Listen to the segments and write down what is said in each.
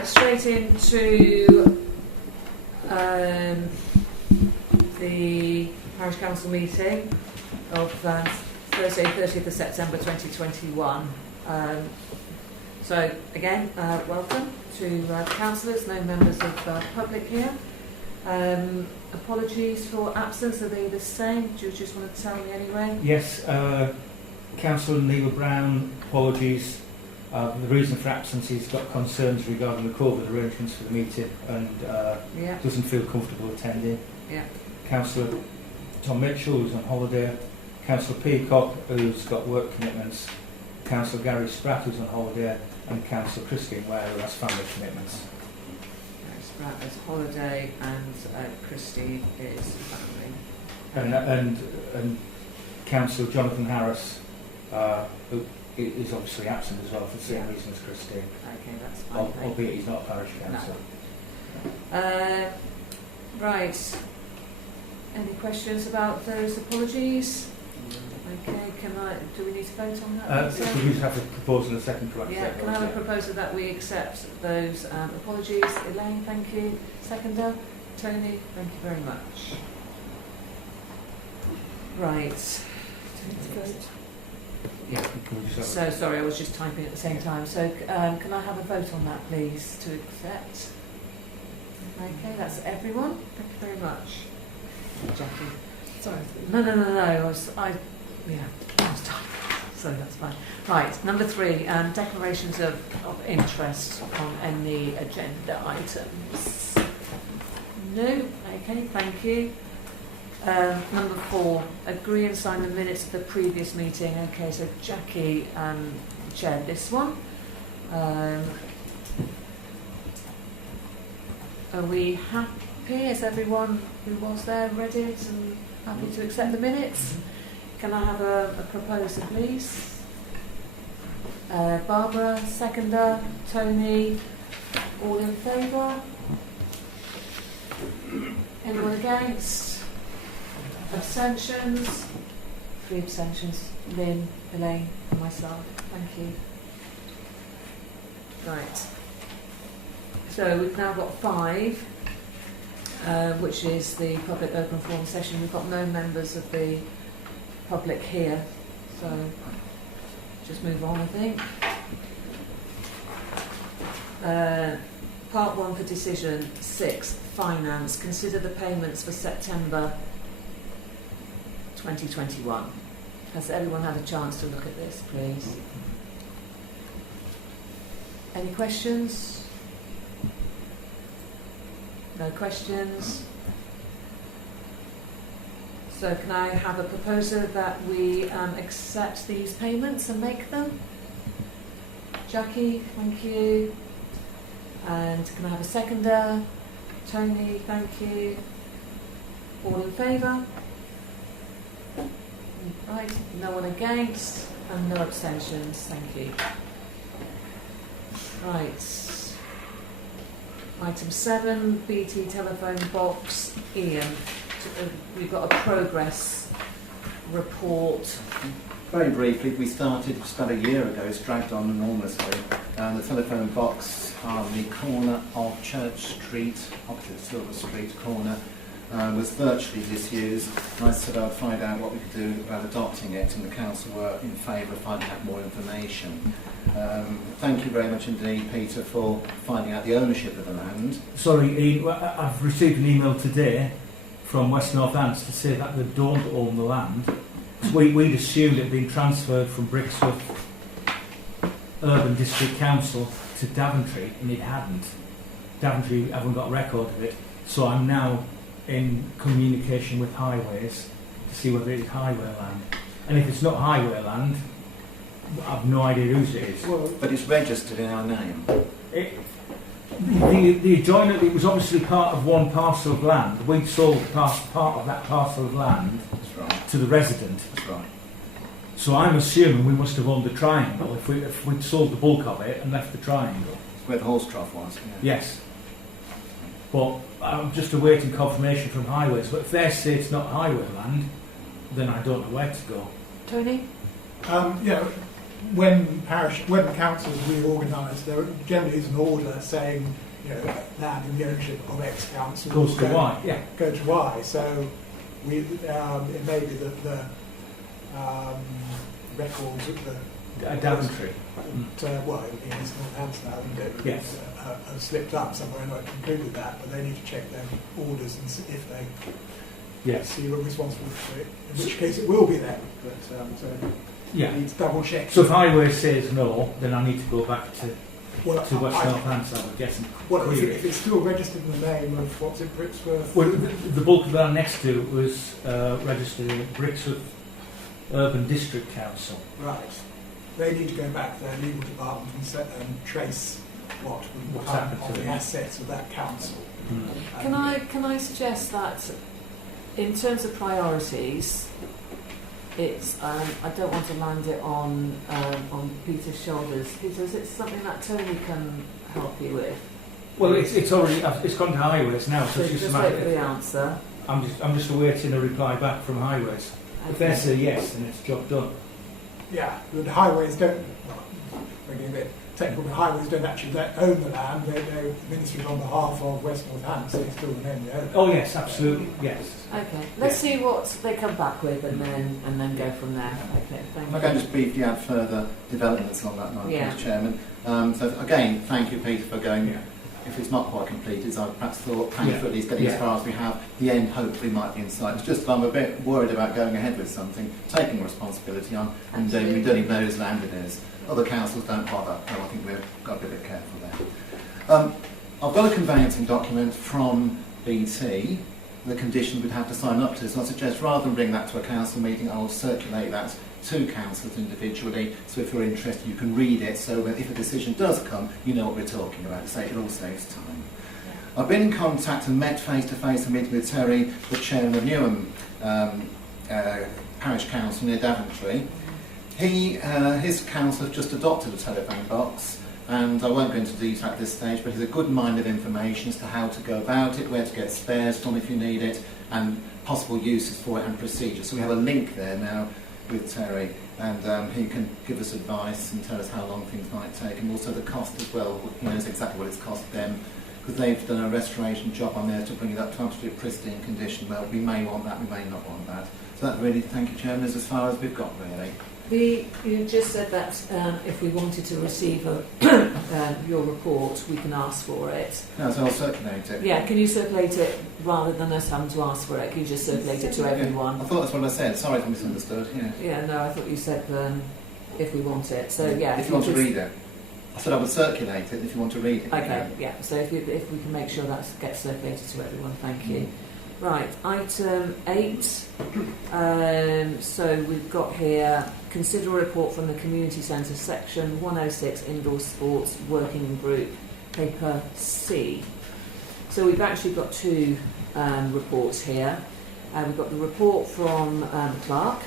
Right, straight into the Parish Council meeting of Thursday, 30th of September 2021. So again, welcome to councillors, no members of public here. Apologies for absence, are they the same? Do you just want to tell me anyway? Yes, Councillor Neil Brown, apologies. The reason for absence, he's got concerns regarding the COVID arrangements for the meeting and doesn't feel comfortable attending. Yeah. Councillor Tom Mitchell, who's on holiday. Councillor Peacock, who's got work commitments. Councillor Gary Spratt, who's on holiday. And Councillor Christine Ware, who has family commitments. Gary Spratt is holiday and Christine is family. And Councillor Jonathan Harris, who is obviously absent as well for the same reason as Christine. Okay, that's fine. Albeit he's not a parish councillor. No. Right. Any questions about those apologies? Okay, do we need to vote on that? So we just have a proposal in a second, correct? Yeah, can I have a proposal that we accept those apologies? Elaine, thank you. Seconder? Tony, thank you very much. Right. Do we need to vote? Yeah, can we just have So, sorry, I was just typing at the same time. So, can I have a vote on that, please, to accept? Okay, that's everyone. Thank you very much. Jackie. Sorry. No. I was typing, so that's fine. Right, number 3, declarations of interest on any agenda items. No? Okay, thank you. Number 4, agree and sign the minutes of the previous meeting. Okay, so Jackie chaired this one. Are we happy? Is everyone who was there ready and happy to accept the minutes? Can I have a proposer, please? Barbara, seconder. Tony, all in favour? Anyone against? Abstentions? 3 abstentions. Lynn, Elaine and myself. Thank you. Right. So we've now got 5, which is the public open forum session. We've got no members of the public here, so just move on, I think. Part 1 for decision 6, finance. Consider the payments for September 2021. Has everyone had a chance to look at this, please? Any questions? No questions? So can I have a proposer that we accept these payments and make them? Jackie, thank you. And can I have a seconder? Tony, thank you. All in favour? Right, no one against and no abstentions, thank you. Right. Item 7, BT telephone box. Ian, we've got a progress report. Very briefly, we started just about a year ago. It's dragged on enormously. The telephone box on the corner of Church Street, opposite Silver Street corner, was virtually disused. I said I'd find out what we could do about adopting it, and the council were in favour of finding out more information. Thank you very much indeed, Peter, for finding out the ownership of the land. Sorry, Ian, I've received an email today from West Northants to say that they don't own the land. We'd assumed it had been transferred from Brixworth Urban District Council to Daventry, and it hadn't. Daventry haven't got a record of it, so I'm now in communication with Highways to see whether it is highway land. And if it's not highway land, I've no idea whose it is. Well, but it's registered in our name. The adjoining, it was obviously part of one parcel of land. We'd sold part of that parcel of land to the resident. That's right. So I'm assuming we must have owned the triangle if we'd sold the bulk of it and left the triangle. It's where the horse trough was. Yeah. Yes. But I'm just awaiting confirmation from Highways. But if they say it's not highway land, then I don't know where to go. Tony? Yeah, when councils reorganise, there generally is an order saying, you know, land in the ownership of X council Goes to Y, yeah. go to Y. So it may be that the records at the Daventry. well, in East Northampton now, Yes. have slipped up somewhere, and not included that, but they need to check their orders and see if they Yes. see who are responsible for it. In which case, it will be them. But so Yeah. you need to double check. So if highway says no, then I need to go back to Well, West Northampton, I would guess. And well, query if it's still registered in the name of what's it, Brixworth? Well, the bulk of that next to it was registered in Brixworth Urban District Council. Right. They need to go back to their legal department and trace what would What's become happened to of the them. assets of that council. Can I suggest that in terms of priorities, it's I don't want to land it on Peter's shoulders. Peter, is it something that Tony can help you with? Well, it's already it's gone to highways now, so So it's just just a wait matter. for the answer. I'm just awaiting a reply back from highways. If they say yes, then it's job done. Yeah, the highways don't, well, maybe a bit technical, but highways don't actually own the land. They're administered on behalf of West Northampton, so they still remain the owner. Oh yes, absolutely, yes. Okay, let's see what they come back with, and then go from there. Okay, thank I'm you. going to just briefly add further developments on that, Yeah. Mr. Chairman. So again, thank you, Peter, for going. Yeah. If it's not quite completed, as I perhaps thought, thank you Yeah. for at least getting Yeah. as far as we have. The end hopefully might be in sight. It's just that I'm a bit worried about going ahead with something, taking responsibility on, and we Absolutely. don't even know whose land it is. Other councils don't bother, so I think we've got to be a bit careful there. I've got a conveyancing document from BT, the conditions we'd have to sign up to, so I suggest rather than bring that to a council meeting, I will circulate that to councillors individually, so if you're interested you can read it, so that if a decision does come, you know what we're talking about, so it all saves time. I've been in contact and met face-to-face a meeting with Terry, the chairman of Newham Parish Council near Daventry. His council have just adopted a telephone box, and I won't go into detail at this stage, but he's a good mind of information as to how to go about it, where to get spares from if you need it, and possible uses for it and procedures. So we have a link there now with Terry, and he can give us advice and tell us how long things might take, and also the cost as well. He knows exactly what it's cost them, because they've done a restoration job on there to bring it up to absolute pristine condition. Well, we may want that, we may not want that. So that really, thank you, Chairman, is as far as we've got really. You just said that if we wanted to receive your report, we can ask for it. No, so I'll circulate it. Yeah, can you circulate it rather than us having to ask for it? Can you just circulate it to I everyone? thought that's what I said. Sorry if I misunderstood. Yeah. Yeah, no, I thought you said if we want it. So yeah, If you want to read it, I said I would circulate it. If you want to read it. Okay, yeah. So if we can make sure that gets circulated to everyone, thank you. Right, item 8. So we've got here, consider a report from the Community Centre, section 106, Indoor Sports Working Group, paper C. So we've actually got 2 reports here. We've got the report from the clerk,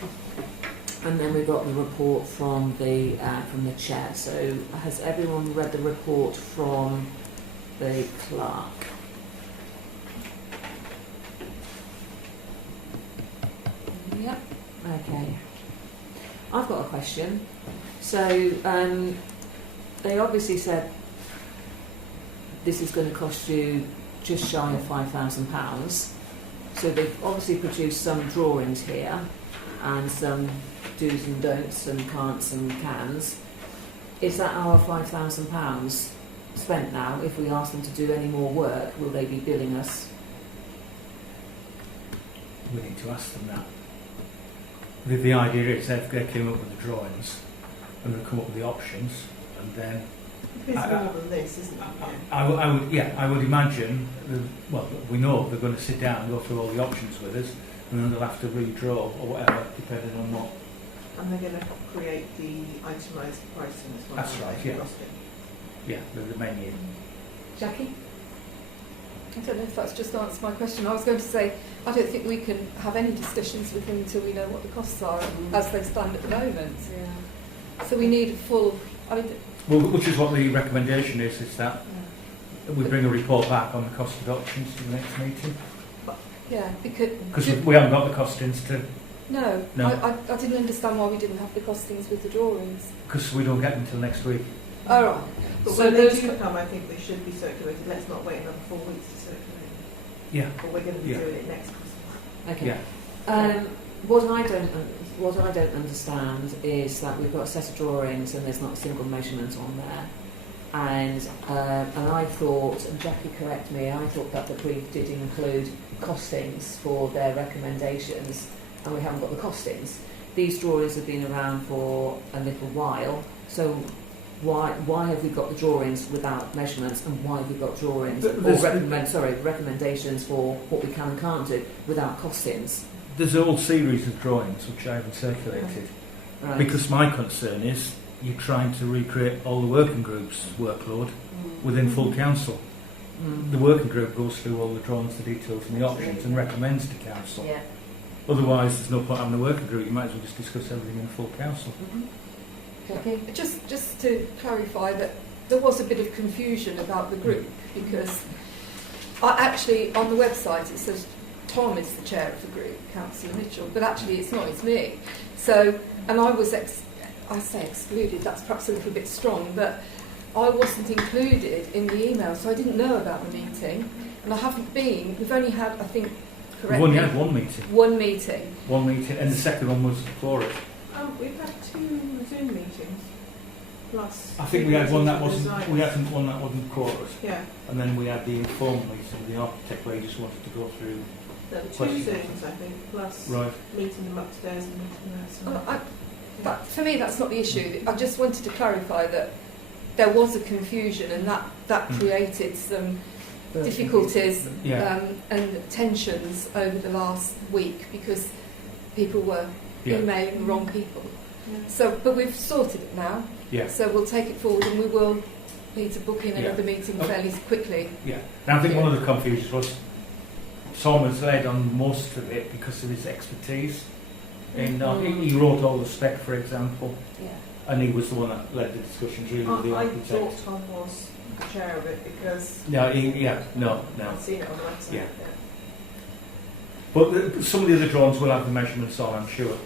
and then we've got the report from the chair. So has everyone read the report from the clerk? Yep. Okay. I've got a question. So they obviously said this is going to cost you just shy of £5,000. So they've obviously produced some drawings here and some do's and don'ts and can'ts and cans. Is that our £5,000 spent now? If we ask them to do any more work, will they be billing us? We need to ask them that. The idea is they came up with the drawings and they come up with the options, and then It's more than this, isn't it? I would imagine. Well, we know they're going to sit down and go through all the options with us, and then they'll have to redraw or whatever, depending on what. And they're going to create the itemised pricing as well. That's right, yeah. Yeah, the menu. Jackie? I don't know if that's just answered my question. I was going to say, I don't think we can have any discussions with them until we know what the costs are as they stand at the moment. Yeah. So we need a full, I mean, Well, which is what the recommendation is that we bring a report back on the cost of options to the next meeting. yeah, because Because we haven't got the costings to No, No. I didn't understand why we didn't have the costings with the drawings. Because we don't get them until next week. All right. But So when they those do co- come, I think they should be circulated. Let's not wait another 4 weeks to circulate. Yeah. But we're going to be Yeah. doing it next Christmas. Okay. Yeah. What I don't understand is that we've got a set of drawings and there's not a single measurement on there. And I thought, and Jackie correct me, I thought that the brief did include costings for their recommendations, and we haven't got the costings. These drawings have been around for a little while, so why have we got the drawings without measurements, and why have we got drawings or recommendations for what we can and can't do without costings? There's a whole series of drawings which I haven't circulated. Right. Because my concern is you're trying to recreate all the working group's workload within full council. The working group goes through all the drawings, the details and the options and recommends to council. Yeah. Otherwise there's no point having a working group, you might as well just discuss everything in full council. Jackie? Just to clarify that there was a bit of confusion about the group, because actually on the website it says Tom is the chair of the group, Councillor Mitchell, but actually it's not, it's me. So, and I was, I say excluded, that's perhaps a little bit strong, but I wasn't included in the email, so I didn't know about the meeting, and I haven't been. We've only had, I think, We've correctly, only had one meeting. One meeting. And the second one was for it. We've had 2 Zoom meetings. Plus. I think we had one that meetings wasn't. with We designers. had one that wasn't quoted, Yeah. and then we had the informal meeting with the architect where he just wanted to go through. There were 2 Questions? Zooms, I think, plus Right. meeting them upstairs and meeting them outside. That, for me, that's not the issue. I just wanted to clarify that there was a confusion, and that created some difficulties Yeah. and tensions over the last week, because people were Yeah. emailing the wrong people. Yeah. So, but we've sorted it now. Yeah. So we'll take it forward, and we will need to book in Yeah. another meeting Oh. fairly quickly. Yeah. And I think one of the confusions was Tom has led on most of it because of his expertise. And he wrote all the spec, for example, Yeah. and he was the one that led the discussions really with the I architect. thought Tom was the chair of it because No. I've seen it on the website. Yeah. But some of the other drawings will have the measurements on, I'm sure.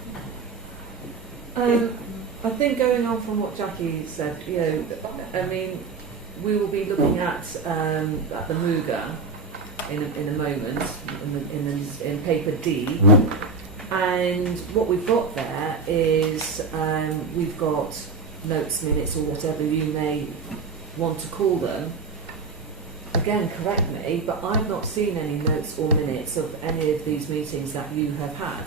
I think going on from what Jackie said, I mean, we will be looking at the Muga in a moment in paper D, and what we've got there is we've got notes, minutes, or whatever you may want to call them. Again, correct me, but I've not seen any notes or minutes of any of these meetings that you have had.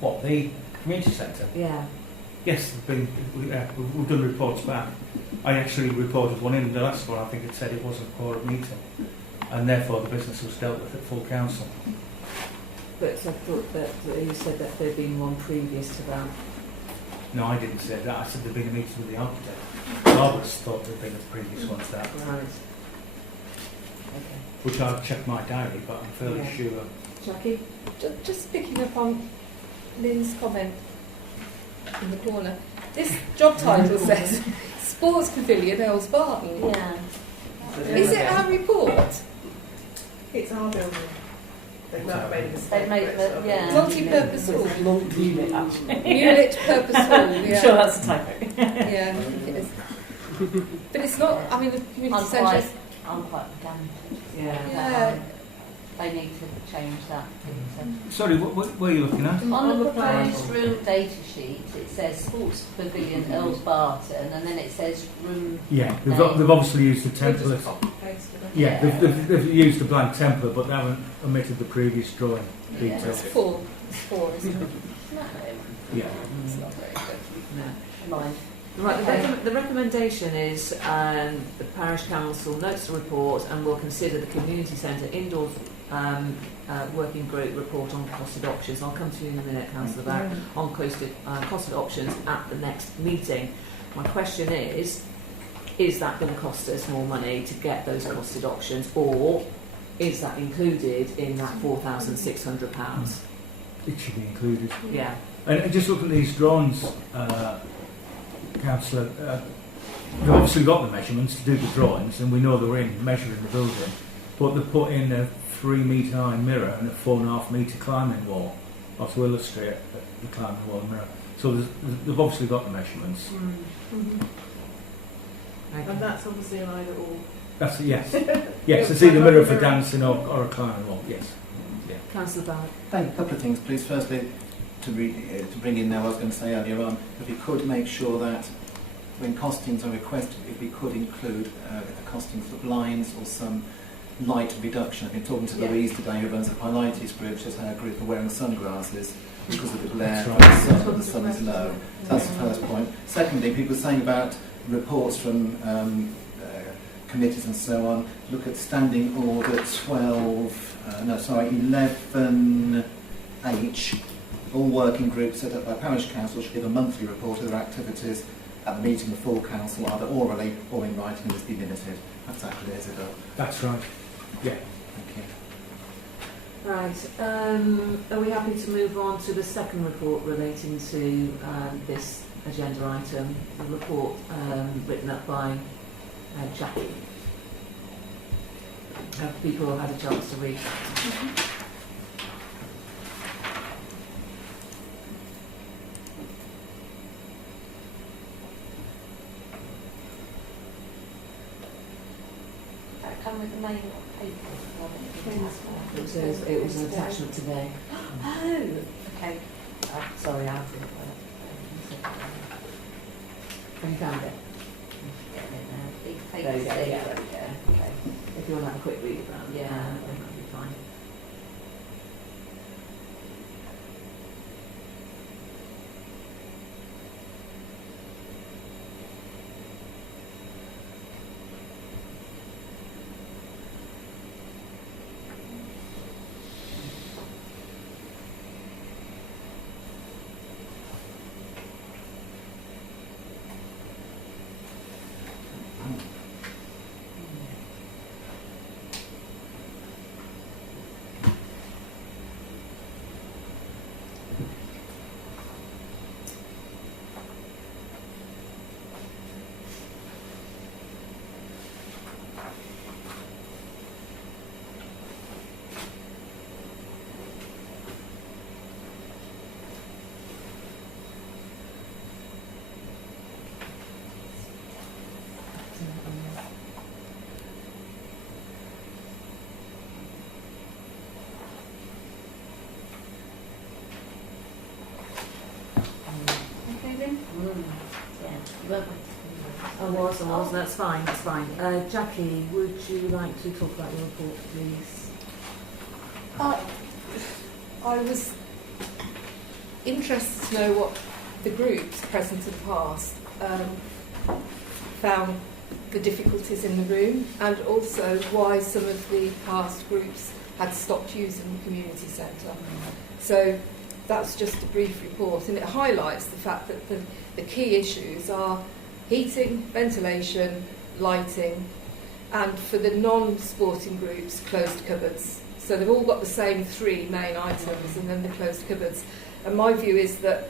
What, the community centre? Yeah. Yes, we've done reports back. I actually reported one in the last one. I think it said it wasn't a quorum meeting, and therefore the business was dealt with at full council. But I thought that you said that there'd been one previous to that. No, I didn't say that. I said there'd been a meeting with the architect. Margaret thought there'd been a previous one to that, Right. Okay. which I'll check my diary, but I'm fairly Yeah. sure. Jackie? Just picking up on Lynn's comment in the corner. This job title says Sports Pavilion Earls Barton. Yeah. Is it our report? It's our building. They've not made a mistake. They've made but the- yeah. Multi-purpose hall. Multi-unit, actually. Unit purpose hall, yeah. Sure, that's a typo. Yeah, I think it is. But it's not, I mean, the community centre is... I'm quite pedantic. Yeah. Yeah. They need to change that. Sorry, what were you looking at? On the plan. proposed room data sheet, it says Sports Pavilion Earls Barton, and then it says room. Yeah, they've obviously used the we just template. copy-pasted it. Yeah, they've used a blank template, but they haven't omitted the previous drawing Yeah. details. It's four, isn't it? No, Yeah. It's not very good. No. mind. Right, the recommendation is the parish council notes the report and will consider the community centre indoor working group report on costed options. I'll come to you in a minute, Councillor Barrett, on costed options at the next meeting. My question is that going to cost us more money to get those costed options, or is that included in that £4,600? It should be included. Yeah. And just looking at these drawings, Councillor, they've obviously got the measurements to do the drawings, and we know they're in measuring the building, but they've put in a 3 metre high mirror and a 4.5 metre climbing wall. to illustrate the climbing wall and mirror. So they've obviously got the measurements. And that's obviously an either or. That's yes, yes. It's either mirror for dancing or a climbing wall. Yes. Yeah. Councillor Barrett. Thank you. A couple of things, please. Firstly, to bring in now, I was going to say earlier on, if we could make sure that when costings are requested, if we could include a costing for the blinds or some light reduction. I've been talking to Louise today, who runs a Pilates group. She's had a group of wearing sunglasses because of the glare from the sun when the sun is low. That's the first point. Secondly, people are saying about reports from committees and so on. Look at Standing Order 11H. All working groups set up by parish council should give a monthly report of their activities at the meeting of full council, either orally or in writing, and just be limited. That's actually is it. That's right. Yeah. Thank you. Right. Are we happy to move on to the second report relating to this agenda item? The report written up by Jackie. Have people had a chance to read? That come with the main paper. It was an attachment today. Oh, okay. Sorry, I've Have you found it? Getting it now. Big There paper. you go, yeah. There we go. Okay. If you want to have a quick read of that, Yeah. then that'll be fine. Okay then? Yeah. Well, I was. That's fine. That's fine. Jackie, would you like to talk about your report, please? I was interested to know what the groups present and past found the difficulties in the room, and also why some of the past groups had stopped using the community centre. So that's just a brief report, and it highlights the fact that the key issues are heating, ventilation, lighting, and for the non-sporting groups, closed cupboards. So they've all got the same three main items, and then the closed cupboards. And my view is that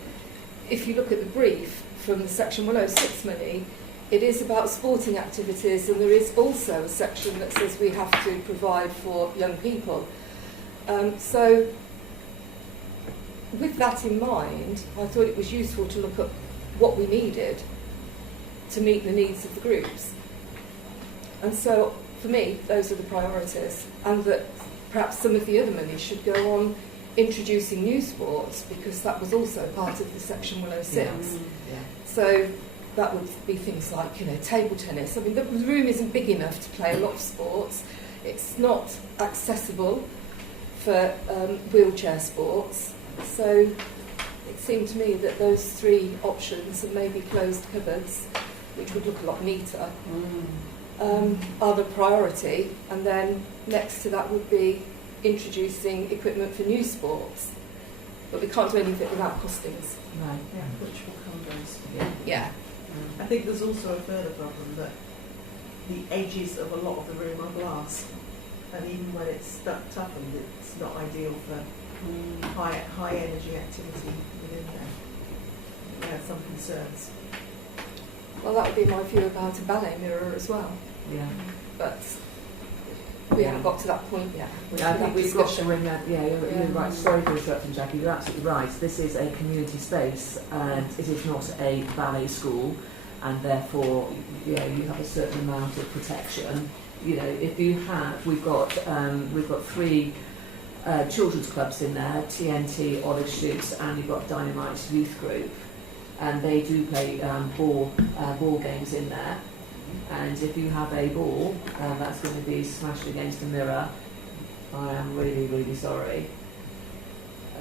if you look at the brief from the Section 106 money, it is about sporting activities, and there is also a section that says we have to provide for young people. So with that in mind, I thought it was useful to look at what we needed to meet the needs of the groups. And so, for me, those are the priorities, and that perhaps some of the other money should go on introducing new sports, because that was also part of the Section 106. Yeah. So that would be things like, table tennis. I mean, the room isn't big enough to play a lot of sports. It's not accessible for wheelchair sports. So it seemed to me that those three options, and maybe closed cupboards, which would look a lot neater, are the priority. And then next to that would be introducing equipment for new sports. But we can't do any of it without costings. Right. Yeah, which will come first. Yeah. I think there's also a further problem that the edges of a lot of the room are glass, and even when it's toughened, it's not ideal for high energy activity within there. We have some concerns. Well, that would be my view about a ballet mirror as well. Yeah. But We haven't got to that point yet. I think we've got to remember, you're Yeah. right, sorry for interrupting Jackie, you're absolutely right. This is a community space and it is not a ballet school, and therefore, you have a certain amount of protection. If you have, we've got 3 children's clubs in there, TNT, Olive Shoots, and you've got Dynamite's youth group, and they do play ball games in there. And if you have a ball that's going to be smashed against a mirror, I am really, really sorry.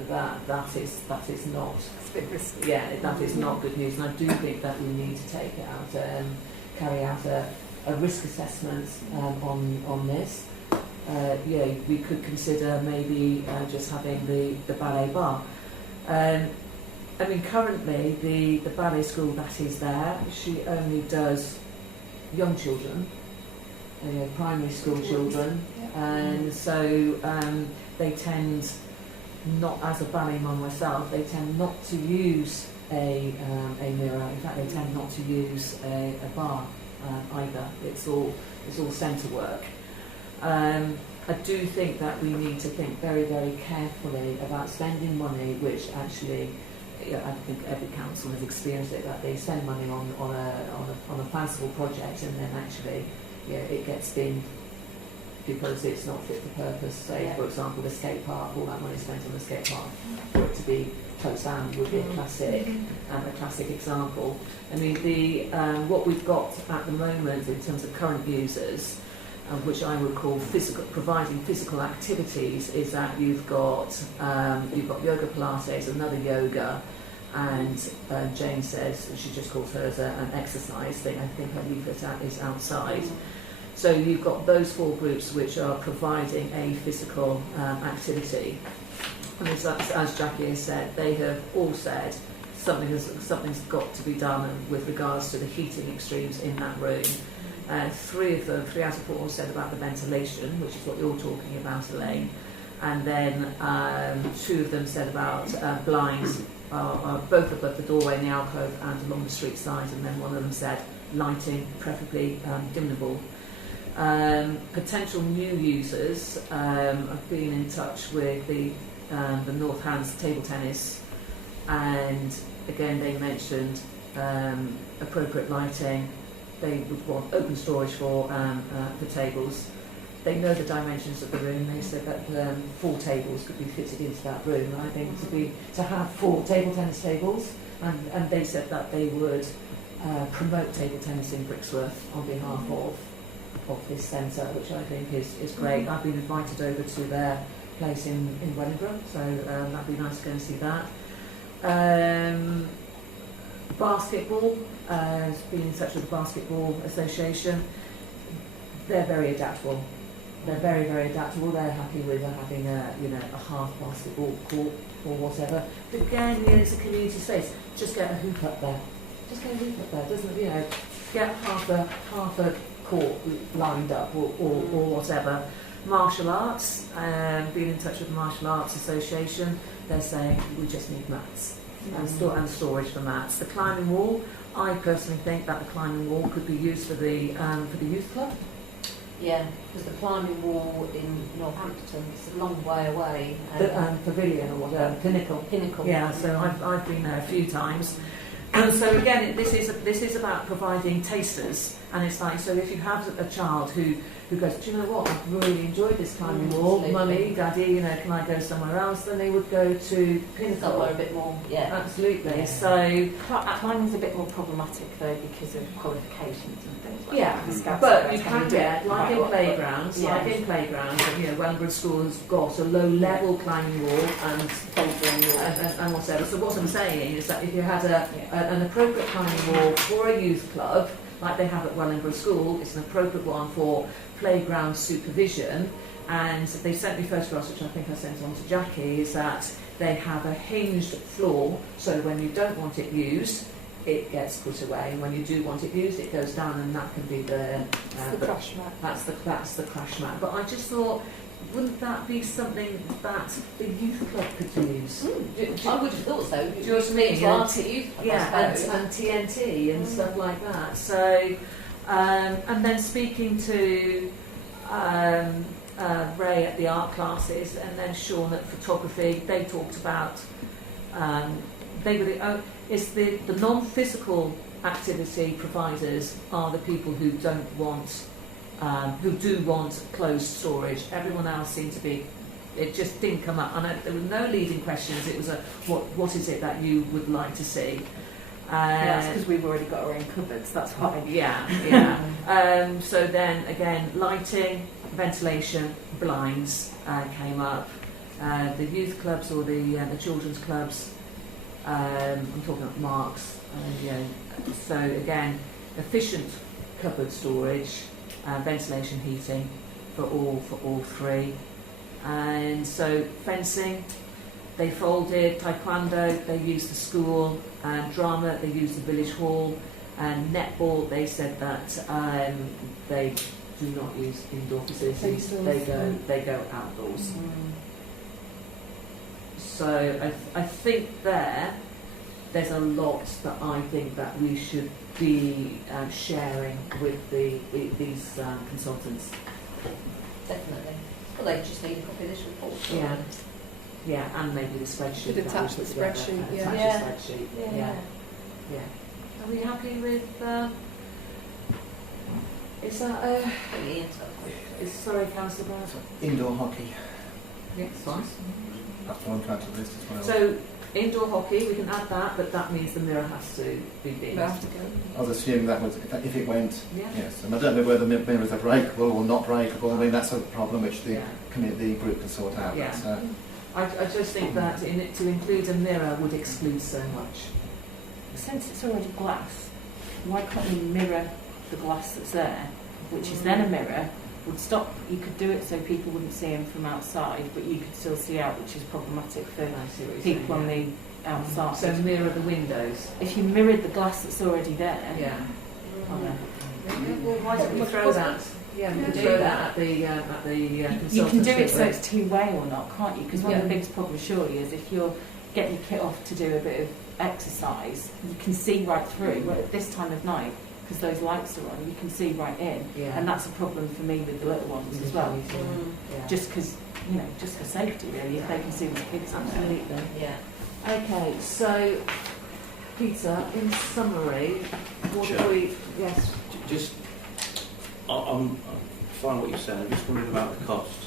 That is not. It's a bit risky. Yeah, that is not good news, and I do think that we need to take it out, carry out a risk assessment on this. We could consider maybe just having the ballet bar. Currently the ballet school that is there, she only does young children, primary school children, and so they tend not, as a ballet mum myself, they tend not to use a mirror. In fact, they tend not to use a bar either. It's all centre work. I do think that we need to think very, very carefully about spending money, which actually, I think every council has experienced it, that they spend money on a fanciful project and then actually, it gets binned because it's not fit for purpose. Say, for example, the skate park, all that money spent on the skate park, for it to be closed down would be a classic example. What we've got at the moment in terms of current users, which I would call providing physical activities, is that you've got yoga Pilates, another yoga, and Jane says she just calls hers an exercise thing. I think her leaflet is outside. So you've got those 4 groups which are providing a physical activity. And as Jackie has said, they have all said something's got to be done with regards to the heating extremes in that room. 3 out of 4 said about the ventilation, which is what you're talking about, Elaine. And then 2 of them said about blinds, both above the doorway in the alcove and along the street side. And then one of them said lighting, preferably dimmable. Potential new users, I've been in touch with the North Hands table tennis, and again they mentioned appropriate lighting. They would want open storage for tables. They know the dimensions of the room. They said that 4 tables could be fitted into that room. I think to have 4 table tennis tables, and they said that they would promote table tennis in Brixworth on behalf of this centre, which I think is great. I've been invited over to their place in Wellingborough, so that'd be nice to go and see that. Basketball, been in touch with the Basketball Association. They're very adaptable. They're very, very adaptable. They're happy with having a half basketball court or whatever. But again, it's a community space. Just get a hoop up there. Doesn't get half a court lined up or whatever. Martial arts, being in touch with the Martial Arts Association, they're saying we just need mats and storage for mats. The climbing wall, I personally think that the climbing wall could be used for the youth club. Yeah, because the climbing wall in Northampton is a long way away. The pavilion or whatever, pinnacle. Yeah, so I've been there a few times. And so again, this is about providing tasters, and it's like, so if you have a child who goes, do you know what, I've really enjoyed this climbing wall, mummy, daddy, can I go somewhere else? Then they would go to Pinnacle. Somewhere a bit more, Absolutely. Yeah. So climbing's a bit more problematic though because of qualifications and things like yeah, that. but you can get, like in playgrounds, Wellingborough School has got a low-level climbing wall and whatever. So what I'm saying is that if you had an appropriate climbing wall for a youth club, like they have at Wellingborough School, it's an appropriate one for playground supervision. And they sent me photographs, which I think I sent on to Jackie, is that they have a hinged floor, so when you don't want it used, it gets put away, and when you do want it used, it goes down, and that can be the crash mat. That's the crash mat. But I just thought, wouldn't that be something that the youth club could use? I would have thought so. Do you know what I mean? And TNT and stuff like that. So, and then speaking to Ray at the art classes, and then Sean at photography. They talked about they were it's the non-physical activity providers are the people who don't want who do want closed storage. Everyone else seemed to be. It just didn't come up, and there were no leading questions. It was a what is it that you would like to see? That's because we've already got our own cupboards, that's why. Yeah. So then again, lighting, ventilation, blinds came up. The youth clubs or the children's clubs. I'm talking about Marks. So again, efficient cupboard storage, ventilation, heating for all three. And so fencing, they folded. Taekwondo, they used the school. Drama, they used the village hall. And netball, they said that they do not use indoor facilities. They go outdoors. So I think there's a lot that I think that we should be sharing with these consultants. Definitely. Well, they just need a copy of this report. Yeah. Yeah, and maybe the spreadsheet. Should attach the spreadsheet, yeah. Attach the spreadsheet. Yeah. Are we happy with? Is that? Sorry, Councillor Brown. Indoor hockey. Yes, fine. That's what I'm trying to list as well. So indoor hockey, we can add that, but that means the mirror has to be big. They have to go. I was assuming that was if it went. Yeah. Yes, and I don't know whether mirrors are breakable or not breakable. I mean, that's a problem which the Yeah. the group can sort out. Yeah. So, I just think that to include a mirror would exclude so much. Since it's already glass, why can't you mirror the glass that's there, which is then a mirror, would stop, you could do it so people wouldn't see them from outside, but you could still see out, which is problematic for I see what you're people on saying, the outside. So mirror the windows. If you mirrored the glass that's already there, Yeah. okay. Well, why don't we throw that? Yeah, we can do throw that. that at the You can do it so consultants. it's two-way or not, can't you? Because one of the biggest problems surely is if you're getting your kit off to do a bit of exercise, you can see right through. Well, at this time of night, because those lights are on, you can see right in. Yeah. And that's a problem for me with the little ones as well. Yeah. Just because, just for safety really, if they can see the kids on there. Absolutely. Yeah. Okay, so Peter, in summary, what have we? Yes. Just, I'm fine what you're saying. I'm just wondering about the costs.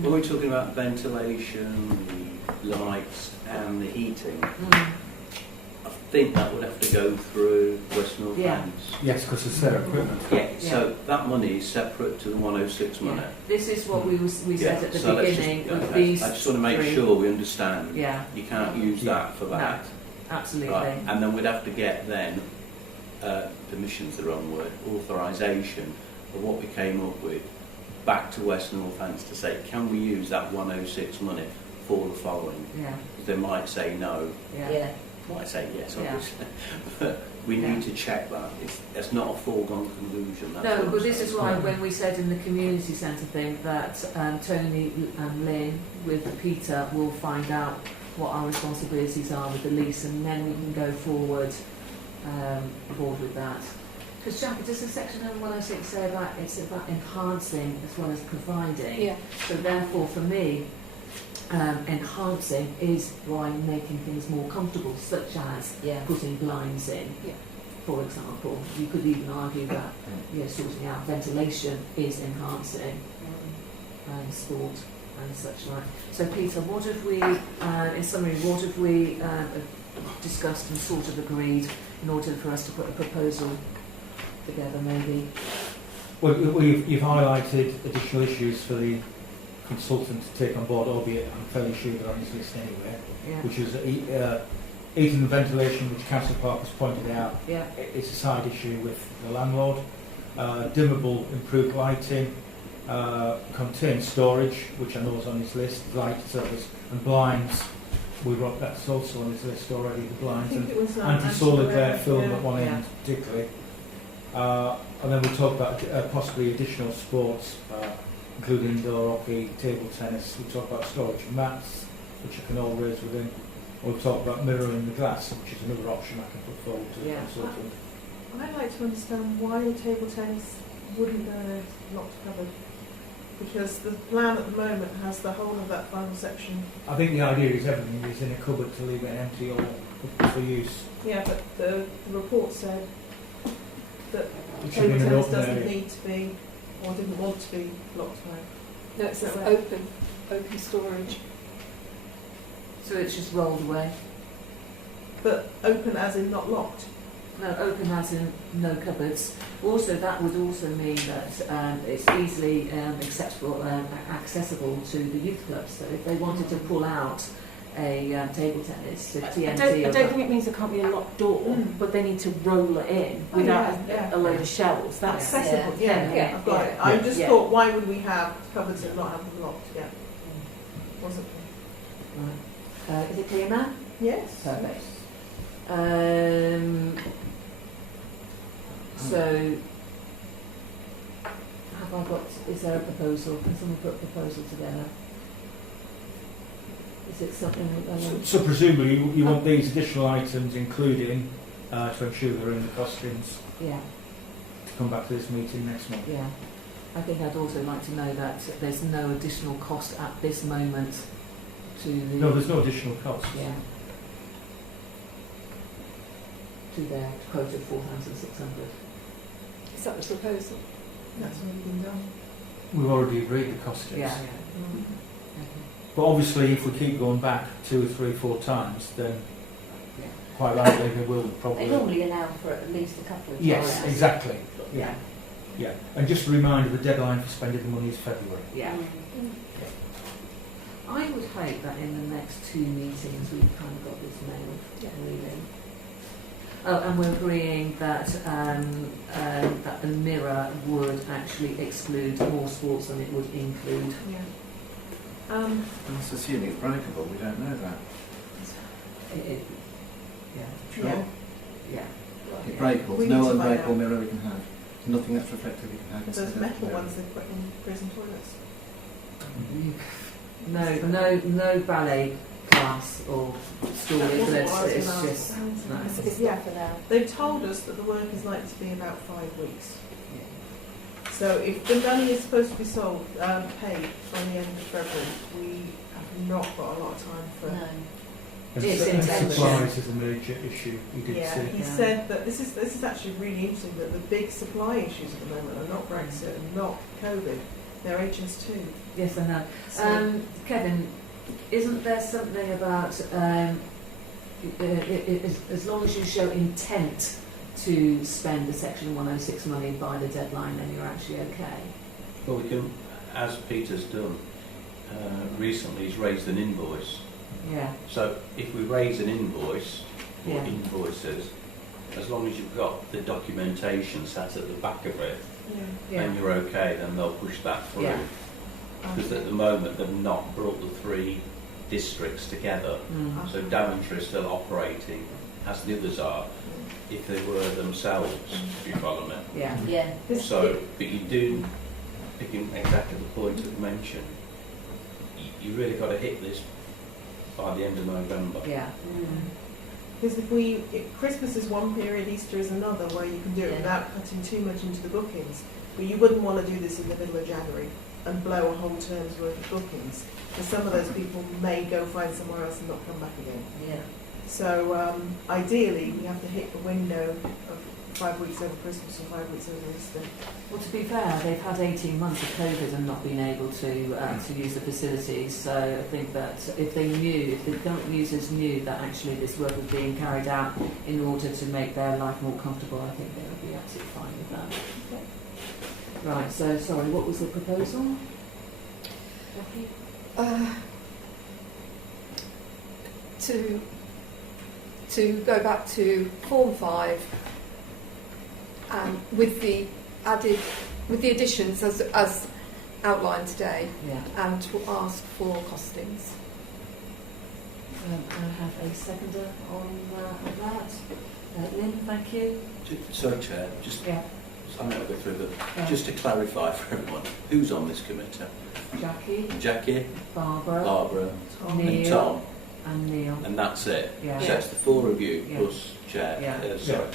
When we're talking about ventilation, the lights, and the heating, I think that would have to go through West North Yeah. Lands. Yes, because it's their equipment. Yeah. So that money is separate to the 106 money. Yeah. This is what we said at the so let's beginning just, with these. I just want to make three. sure we understand. Yeah. You can't use that for that. No, absolutely. Right. And then we'd have to get then permission's the wrong word, authorisation of what we came up with back to West Northants to say, can we use that 106 money for the following? Yeah. Because they might say no, Yeah. might say yes, Yeah. obviously. But we need to check that. It's not a foregone conclusion. That's No, what I'm but this saying. is why when we said in the community centre thing that Tony and Lynn with Peter will find out what our responsibilities are with the lease, and then we can go forward with that. Because Jackie, does the section of 106 say about it's about enhancing as well as providing? Yeah. So therefore, for me, enhancing is by making things more comfortable, such as Yeah. putting blinds in. Yeah. For example, you could even argue that sorting out ventilation is enhancing sport and such like. So, Peter, what have we, in summary, what have we discussed and sort of agreed in order for us to put a proposal together, maybe? Well, you've highlighted additional issues for the consultant to take on board, albeit I'm fairly sure they're on this list anyway, Yeah. which is heating and ventilation, which Councillor Park has pointed out. Yeah. It's a side issue with the landlord. Dimmable, improved lighting, contained storage, which I know is on his list, light service, and blinds. That's also on his list already, the blinds, and anti-solar glare film at one end particularly. And then we talk about possibly additional sports, including indoor hockey, table tennis. We talk about storage of mats, which I can all raise within. We'll talk about mirroring the glass, which is another option I can put forward to the consultant. I'd like to understand why the table tennis wouldn't go in a locked cupboard. Because the plan at the moment has the whole of that final section. I think the idea is everything is in a cupboard to leave it empty or for use. Yeah, but the report said that It should be in an table open tennis doesn't area. need to be, or didn't want to be locked away. No, it's Is that open storage. So it's just rolled away. But open as in not locked. No, open as in no cupboards. Also, that would also mean that it's easily accessible to the youth clubs. So if they wanted to pull out a table tennis, a TNT, I don't think it means there can't be a locked door, but they need to roll it in Oh, without yeah. a load of shelves. That's Accessible, yeah, yeah, I've got yeah, it. I yeah, just yeah. thought, why would we have cupboards and not have them locked? Yeah. Wasn't Is it clear now? Yes. Perfect. So, have I got, is there a proposal? Can someone put a proposal together? Is it something So presumably you want these additional items including to ensure they're in the costings yeah, to come back to this meeting next month. yeah. I think I'd also like to know that there's no additional cost at this moment to the... No, there's no additional cost. Yeah. To their quote of 4,600. Is that the proposal? That's already been done. We've already agreed the costings. Yeah. But obviously if we keep going back 2, 3, 4 times then Yeah. quite likely they will They probably... normally allow for at least a couple of Yes, trials. exactly. Yeah. Yeah. And just a reminder, the deadline for spending the money is February. Yeah. I would hope that in the next 2 meetings we've kind of got this nailed, really. Oh, and we're agreeing that that the mirror would actually exclude more sports than it would include. Yeah. That's assuming it's breakable, we don't know that. Yeah. Sure. Yeah. Yeah. It's breakable, We there's no need to find unbreakable out. mirror we can have. Nothing that's reflective we can have. Those instead of metal mirror. ones they put in prison toilets. No ballet class or school That wasn't English. what I was It's gonna just ask. no. It's Yeah. not for now. They've told us that the work is likely to be about 5 weeks. So if the money is supposed to be paid by the end of February, we have not got a lot of time for... No. And It's and intention. supplies is a major issue, you did Yeah, say. he Yeah. said that this is actually really interesting, that the big supply issues at the moment are not Brexit and not COVID, they're HS2. Yes, I know. So, Kevin, isn't there something about as long as you show intent to spend the Section 106 money by the deadline, then you're actually okay? Well, we can, as Peter's done recently, he's raised an invoice. Yeah. So if we raise an invoice, or Yeah. invoices, as long as you've got the documentation sat at the back of it, yeah. and you're okay, then they'll push that through. Yeah. Because at the moment they've not brought the 3 districts together. Mm. So Daventry is still operating as the others are, if they were themselves, if you follow me. Yeah. Yeah. So, but you do, picking exactly the point of mention, you really got to hit this by the end of November. Yeah. Because if Christmas is one period, Easter is another, where you can do it Yeah. without cutting too much into the bookings. But you wouldn't want to do this in the middle of January and blow a whole term's worth of bookings. Because some of those people may go find somewhere else and not come back again. Yeah. So ideally, we have to hit the window of 5 weeks over Christmas and 5 weeks over Easter. Well, to be fair, they've had 18 months of COVID and not been able to use the facilities. So I think that if the current users knew that actually this work was being carried out in order to make their life more comfortable, I think they would be absolutely fine with that. Right. So sorry, what was the proposal? Jackie? To go back to Form 5 with the additions as outlined today, Yeah. and to ask for costings. I have a seconder on that. Lynn, thank you. Sorry, Chair, just Yeah. I'm not go through, but Yeah. just to clarify for everyone, who's on this committee? Jackie, Jackie, Barbara, Barbara, and Neil, Tom, and Neil. and that's it. Yeah. So it's the 4 of you Yeah. plus Chair, Yeah. sorry,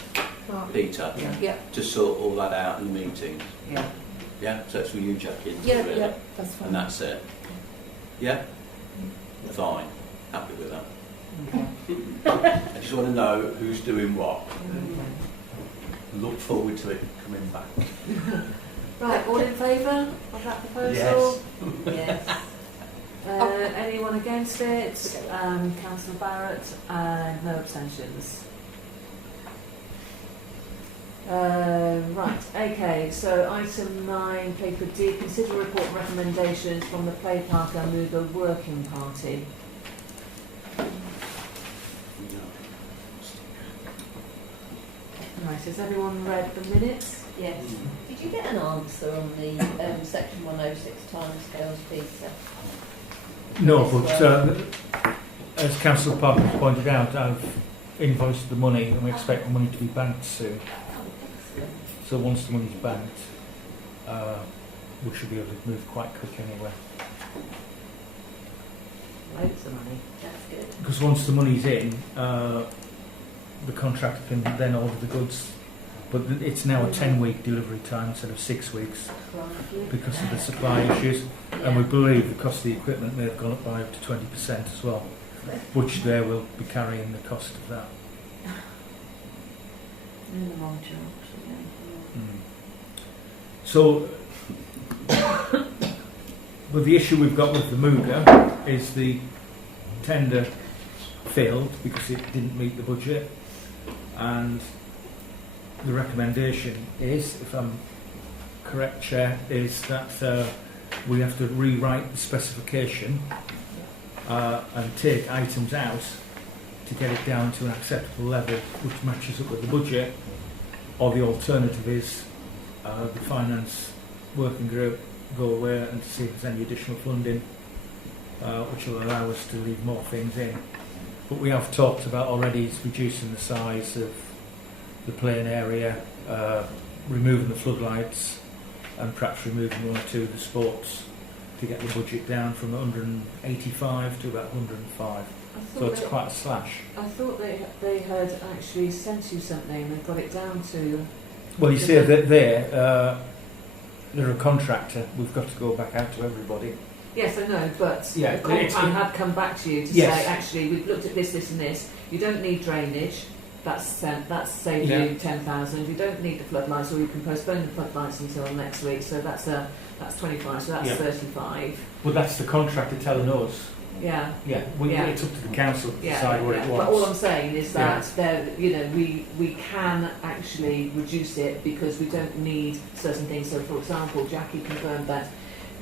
Mark. Peter, Yeah. Yeah. to sort all that out in the meetings. Yeah. Yeah, so it's for you, Jackie. Yeah, really. yeah, that's fine. And that's it. Yeah? Fine. Happy with that. Okay. I just want to know who's doing what. Okay. Look forward to it coming back. Right, all in favour of that proposal? Yes. Anyone against it? Councillor Barrett, no abstentions. Right, okay, so item 9, paper D, consider report recommendations from the Play Park Amuga Working Party. Right, has everyone read the minutes? Yes. Did you get an answer on the section 106 timescales, Peter? No, but as Councillor Parker pointed out, I've invoiced the money and we expect the money to be banked soon. So once the money's banked, we should be able to move quite quick anyway. Loads of money. That's good. Because once the money's in, the contractor can then order the goods. But it's now a 10-week delivery time instead of 6 weeks Right. because of the supply issues. And we believe the cost of the equipment may have gone up by up to 20% as well, which they will be carrying the cost of that. In the monitor, So, well, the issue we've got with the Muga is the tender failed because it didn't meet the budget, and the recommendation is, if I'm correct, Chair, is that we have to rewrite the specification and take items out to get it down to an acceptable level which matches up with the budget, or the alternative is the finance working group go away and to see if there's any additional funding which will allow us to leave more things in. But we have talked about already reducing the size of the playing area, removing the floodlights, and perhaps removing one or two of the sports to get the budget down from 185 to about 105. So it's quite a slash. I thought they had actually sent you something. They've got it down to. Well, you see that they're a contractor. We've got to go back out to everybody. Yes, I know, but Yeah, the compound had come back to you to Yes. say, actually, we've looked at this, this, and this. You don't need drainage. That's saved Yeah. you 10,000. You don't need the floodlights, or you can postpone the floodlights until next week. So that's 25. So that's Yeah. 35. But that's the contractor telling us. Yeah. Yeah, Yeah. it's up to the council to Yeah, decide what it but wants. all I'm saying is that we can actually reduce it because we don't need certain things. So, for example, Jackie confirmed that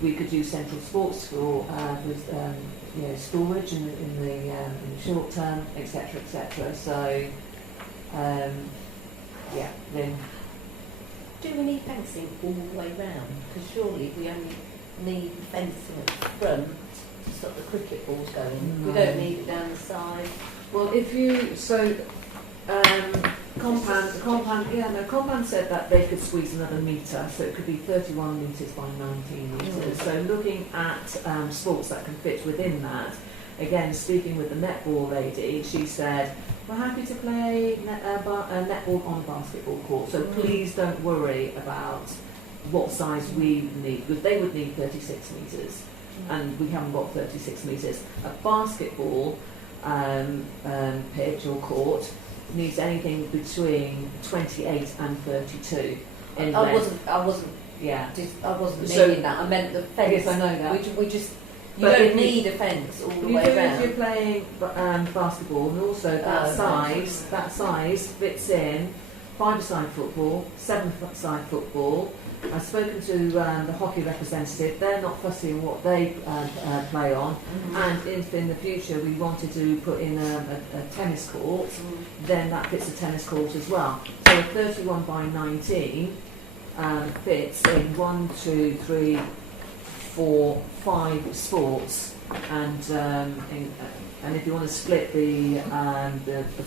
we could do Central Sports School with storage in the short term, etc., etc. So, then Do we need fencing all the way round? Because surely we only need fencing at the front to stop the cricket balls going. We don't need it down the side. well, if you Compound said that they could squeeze another metre, so it could be 31 metres by 19 metres. So looking at sports that can fit within that, again, speaking with the netball lady, she said, we're happy to play netball on a basketball court, so please don't worry about what size we need, because they would need 36 metres, and we haven't got 36 metres. A basketball pitch or court needs anything between 28 and 32. In I length. wasn't Yeah. meaning that. I meant the fence. Yes, I know that. We just, you But don't if you- need a fence all the You way do if round. you're playing basketball, and also that Oh, size fits in 5-a-side football, 7-a-side football. I've spoken to the hockey representative. They're not fussy in what they play on. And if in the future we wanted to put in a tennis court, then that fits a tennis court as well. So a 31 by 19 fits in 1, 2, 3, 4, 5 sports, and if you want to split the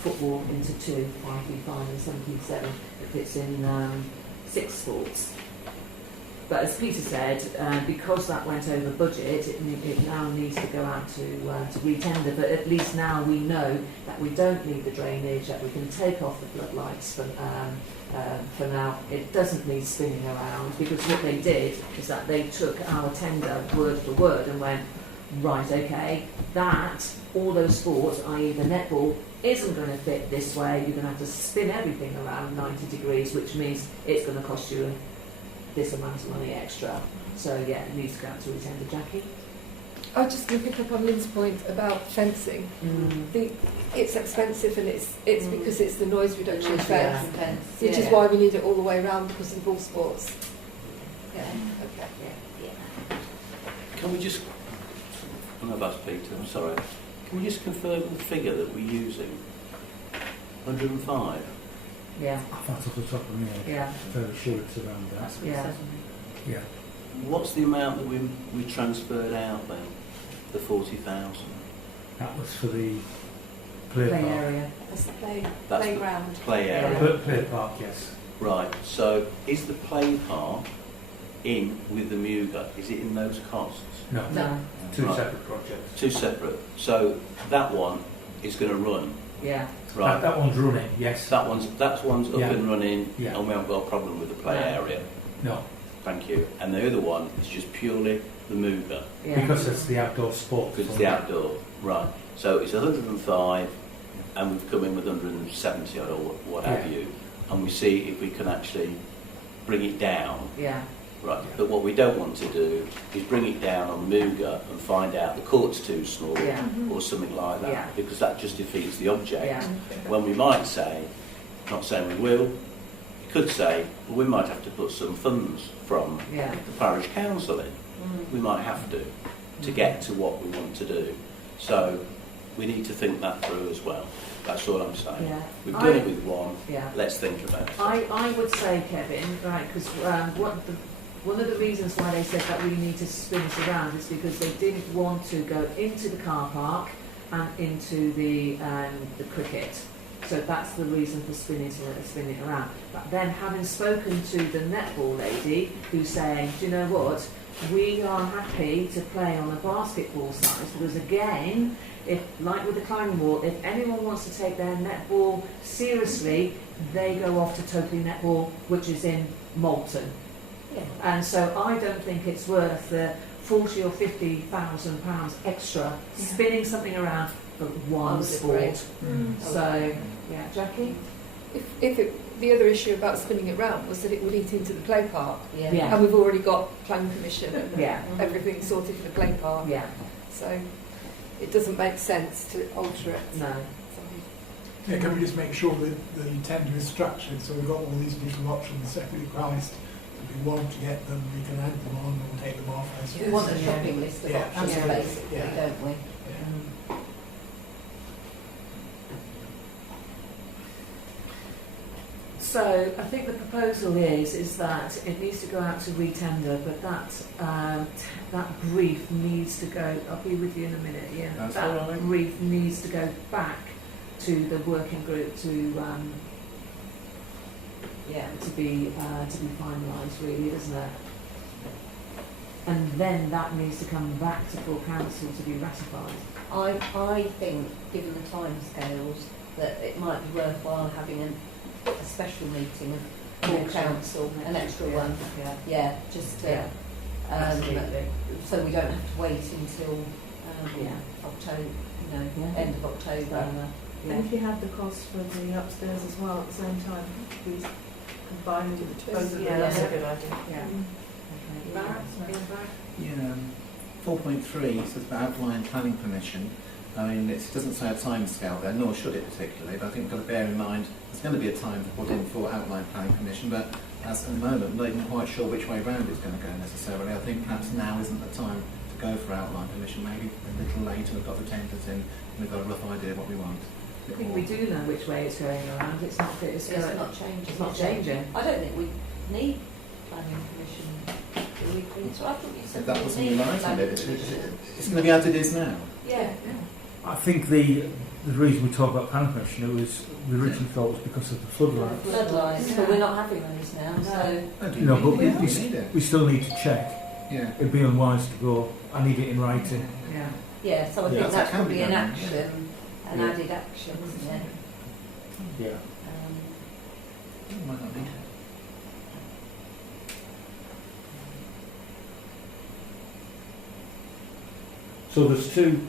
football into 2, 5v5 and 7v7, it fits in 6 sports. but as Peter said, because that went over budget, it now needs to go out to re-tender. But at least now we know that we don't need the drainage, that we can take off the floodlights for now. It doesn't need spinning around, because what they did is that they took our tender word for word and went, right, okay, all those sports, i.e. the netball, isn't going to fit this way. You're going to have to spin everything around 90 degrees, which means it's going to cost you this amount of money extra. So yeah, it needs to go out to re-tender. Jackie? I just going to pick up on Lynn's point about fencing. It's expensive, and it's because it's the noise reduction fence, which is why we need it all the way around, because of ball sports. Yeah. Okay. Yeah. Can we just, I know that's Peter, I'm sorry. Can we just confirm the figure that we're using? 105? Yeah. That's off the top of my head. Yeah. Very sure it's around that. That's what it Yeah. says on it. Yeah. What's the amount that we transferred out then? The 40,000? That was for the play Play park. area. That's the That's the playground. play area. Play park, yes. Right, so is the play park in with the Muga? Is it in those costs? No. No. Two Right. separate projects. Two separate. So that one is going to run. Yeah. Right. That one's running, yes. That one's up Yeah. and running, Yeah. and we haven't got a problem with the play No. area. No, Thank you. And the other one is just purely the Muga, Yeah. because it's the outdoor sport. because it's the outdoor. Right. So it's 105, and we've come in with 170 or what have Yeah. you, and we see if we can actually bring it down. Yeah. Right. But what we don't want to do is bring it down on Muga and find out the court's too small Yeah. or something like that, Yeah. because that just defeats the object. Yeah. When we might say, not saying we will, we could say, well, we might have to put some funds from Yeah. the parish council in. We might have to get to what we want to do. So we need to think that through as well. That's all I'm saying. Yeah. We've done it with one, Yeah. let's think about it. I would say, Kevin, right, because one of the reasons why they said that we need to spin it around is because they didn't want to go into the car park and into the cricket. So that's the reason for spinning it around. But then, having spoken to the netball lady, who's saying, do you know what, we are happy to play on a basketball size, because again, if, like with the climbing wall, if anyone wants to take their netball seriously, they go off to Totally Netball, which is in Malton. Yeah. And so I don't think it's worth the 40 or 50,000 pounds extra spinning something around for I one would sport. agree. So, yeah, Jackie? The other issue about spinning it round was that it would eat into the play park, Yeah. Yeah. and we've already got planning permission and Yeah. everything sorted for the play park. Yeah, So it doesn't make sense to alter it. no. Yeah, can we just make sure that the tender is structured so we've got all these different options separately priced? If we want to get them, we can add them on or take them off. As We want a shopping list of Yeah, options, absolutely. basically, Yeah. don't we? So I think the proposal is that it needs to go out to re-tender, but that brief needs to go. I'll be with you in a minute. Yeah, That's that all right. brief needs to go back to the working group to be finalised, really, doesn't it? And then that needs to come back to full council to be ratified. I think, given the timescales, that it might be worthwhile having a special meeting of full Extra. council, an extra one. Yeah. Yeah, just to, Yeah. Absolutely. so we don't have to wait until Yeah. October, Yeah. end of October. Yeah. And if you had the cost for the upstairs as well at the same time, we combine both of Yeah, those. that's a good idea. Yeah. Okay. Barrett, again, Barrett? Yeah, 4.3 says about outline planning permission. I mean, it doesn't say a time scale there, nor should it particularly, but I think we've got to bear in mind there's going to be a time to put in for outline planning permission, but as at the moment, I'm not even quite sure which way round it's going to go necessarily. I think perhaps now isn't the time to go for outline permission, maybe a little later we've got the tenders in and we've got a rough idea of what we want. I think we do know which way it's going around. It's not that it's It's going. not changing. It's not is it? changing. I don't think we need planning permission. Do we? So I thought you said If that we was need in writing, planning it's permission. going to be as it is now. Yeah. I think the the reason we talk about planning permission, it was, we originally thought it was because of the floodlights. Floodlights, but we're not having those now, so Oh, do You know, but need it? We need it. we still need to check. Yeah. It'd be unwise to go, I need it in writing. Yeah. yeah, so I Yeah, think that that's can be probably an done, action, an Yeah. added action, isn't it? Yeah. Might not need it. So there's two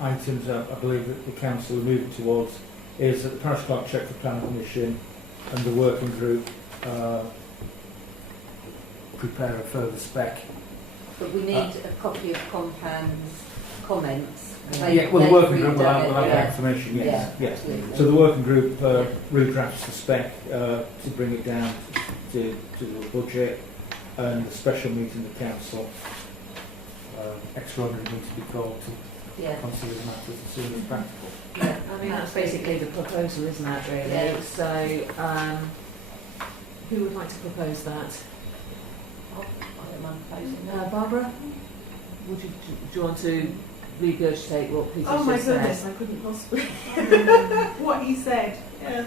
items I believe that the council are moving towards, is that the parish clerk check for planning permission and the working group prepare a further spec. But we need a copy of Compan's comments. Yeah, well, the working group will have that yeah. information, yes. Yeah, Yes. absolutely. So the working group redrafts the spec to bring it down to the budget, and the special meeting of the council, extraordinary meeting to be called to Yeah. consider the matters as soon as practical. Yeah, I mean, that's basically the proposal, isn't it, really? Yeah. So, who would like to propose that? I don't mind proposing that. Barbara? Do you want to regurgitate what Peter Oh my just said? goodness, I couldn't possibly. What he said. Yeah.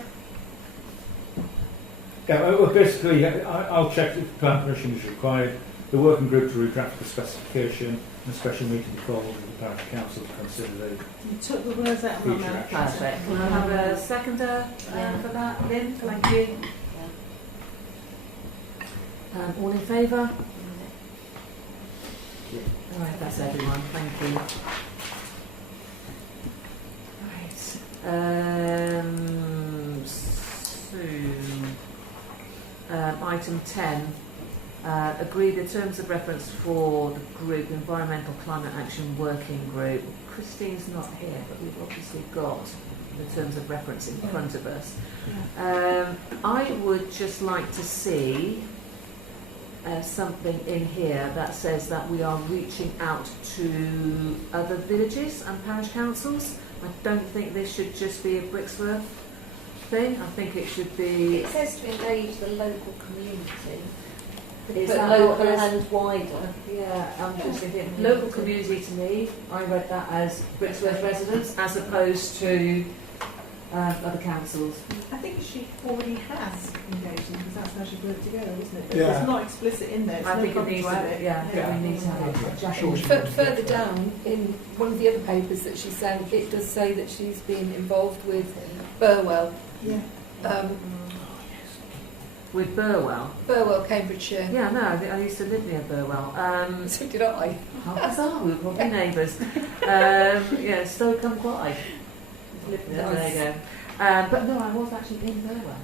Yeah, well, basically, I'll check if plan permission is required. The working group to redraft the specification, and a special meeting to be called with the parish council to consider the. You took the words out of my Future mouth. action. Perfect. Can I have a seconder Yeah. for that, Lynn? Thank you. All in favour? All right, that's everyone. Thank you. Right. Item 10. Agree the terms of reference for the group Environmental Climate Action Working Group. Christine's not here, but we've obviously got the terms of reference in front of us. I would just like to see something in here that says that we are reaching out to other villages and parish councils. I don't think this should just be a Brixworth thing. I think it should be. It says to engage the local community. Is But that local what it is? and wider. Yeah, I'm just thinking local community. To me, I read that as Brixworth residents as opposed to other councils. I think she already has engaged them because that's how she put it together, isn't it? But Yeah. it's not explicit in there. It's I no think it problem needs to to add be. it. Yeah, we need to have it. Jack, Sure. Further down, in one of the other papers that she sent, it does say that she's been involved with Burwell. Yeah. with Burwell. Burwell, Cambridgeshire. Yeah, no, I used to live near Burwell. So did I. How bizarre, we were probably neighbours. Yeah, Stoke-on-Quye. There you go. But no, I was actually in Burwell,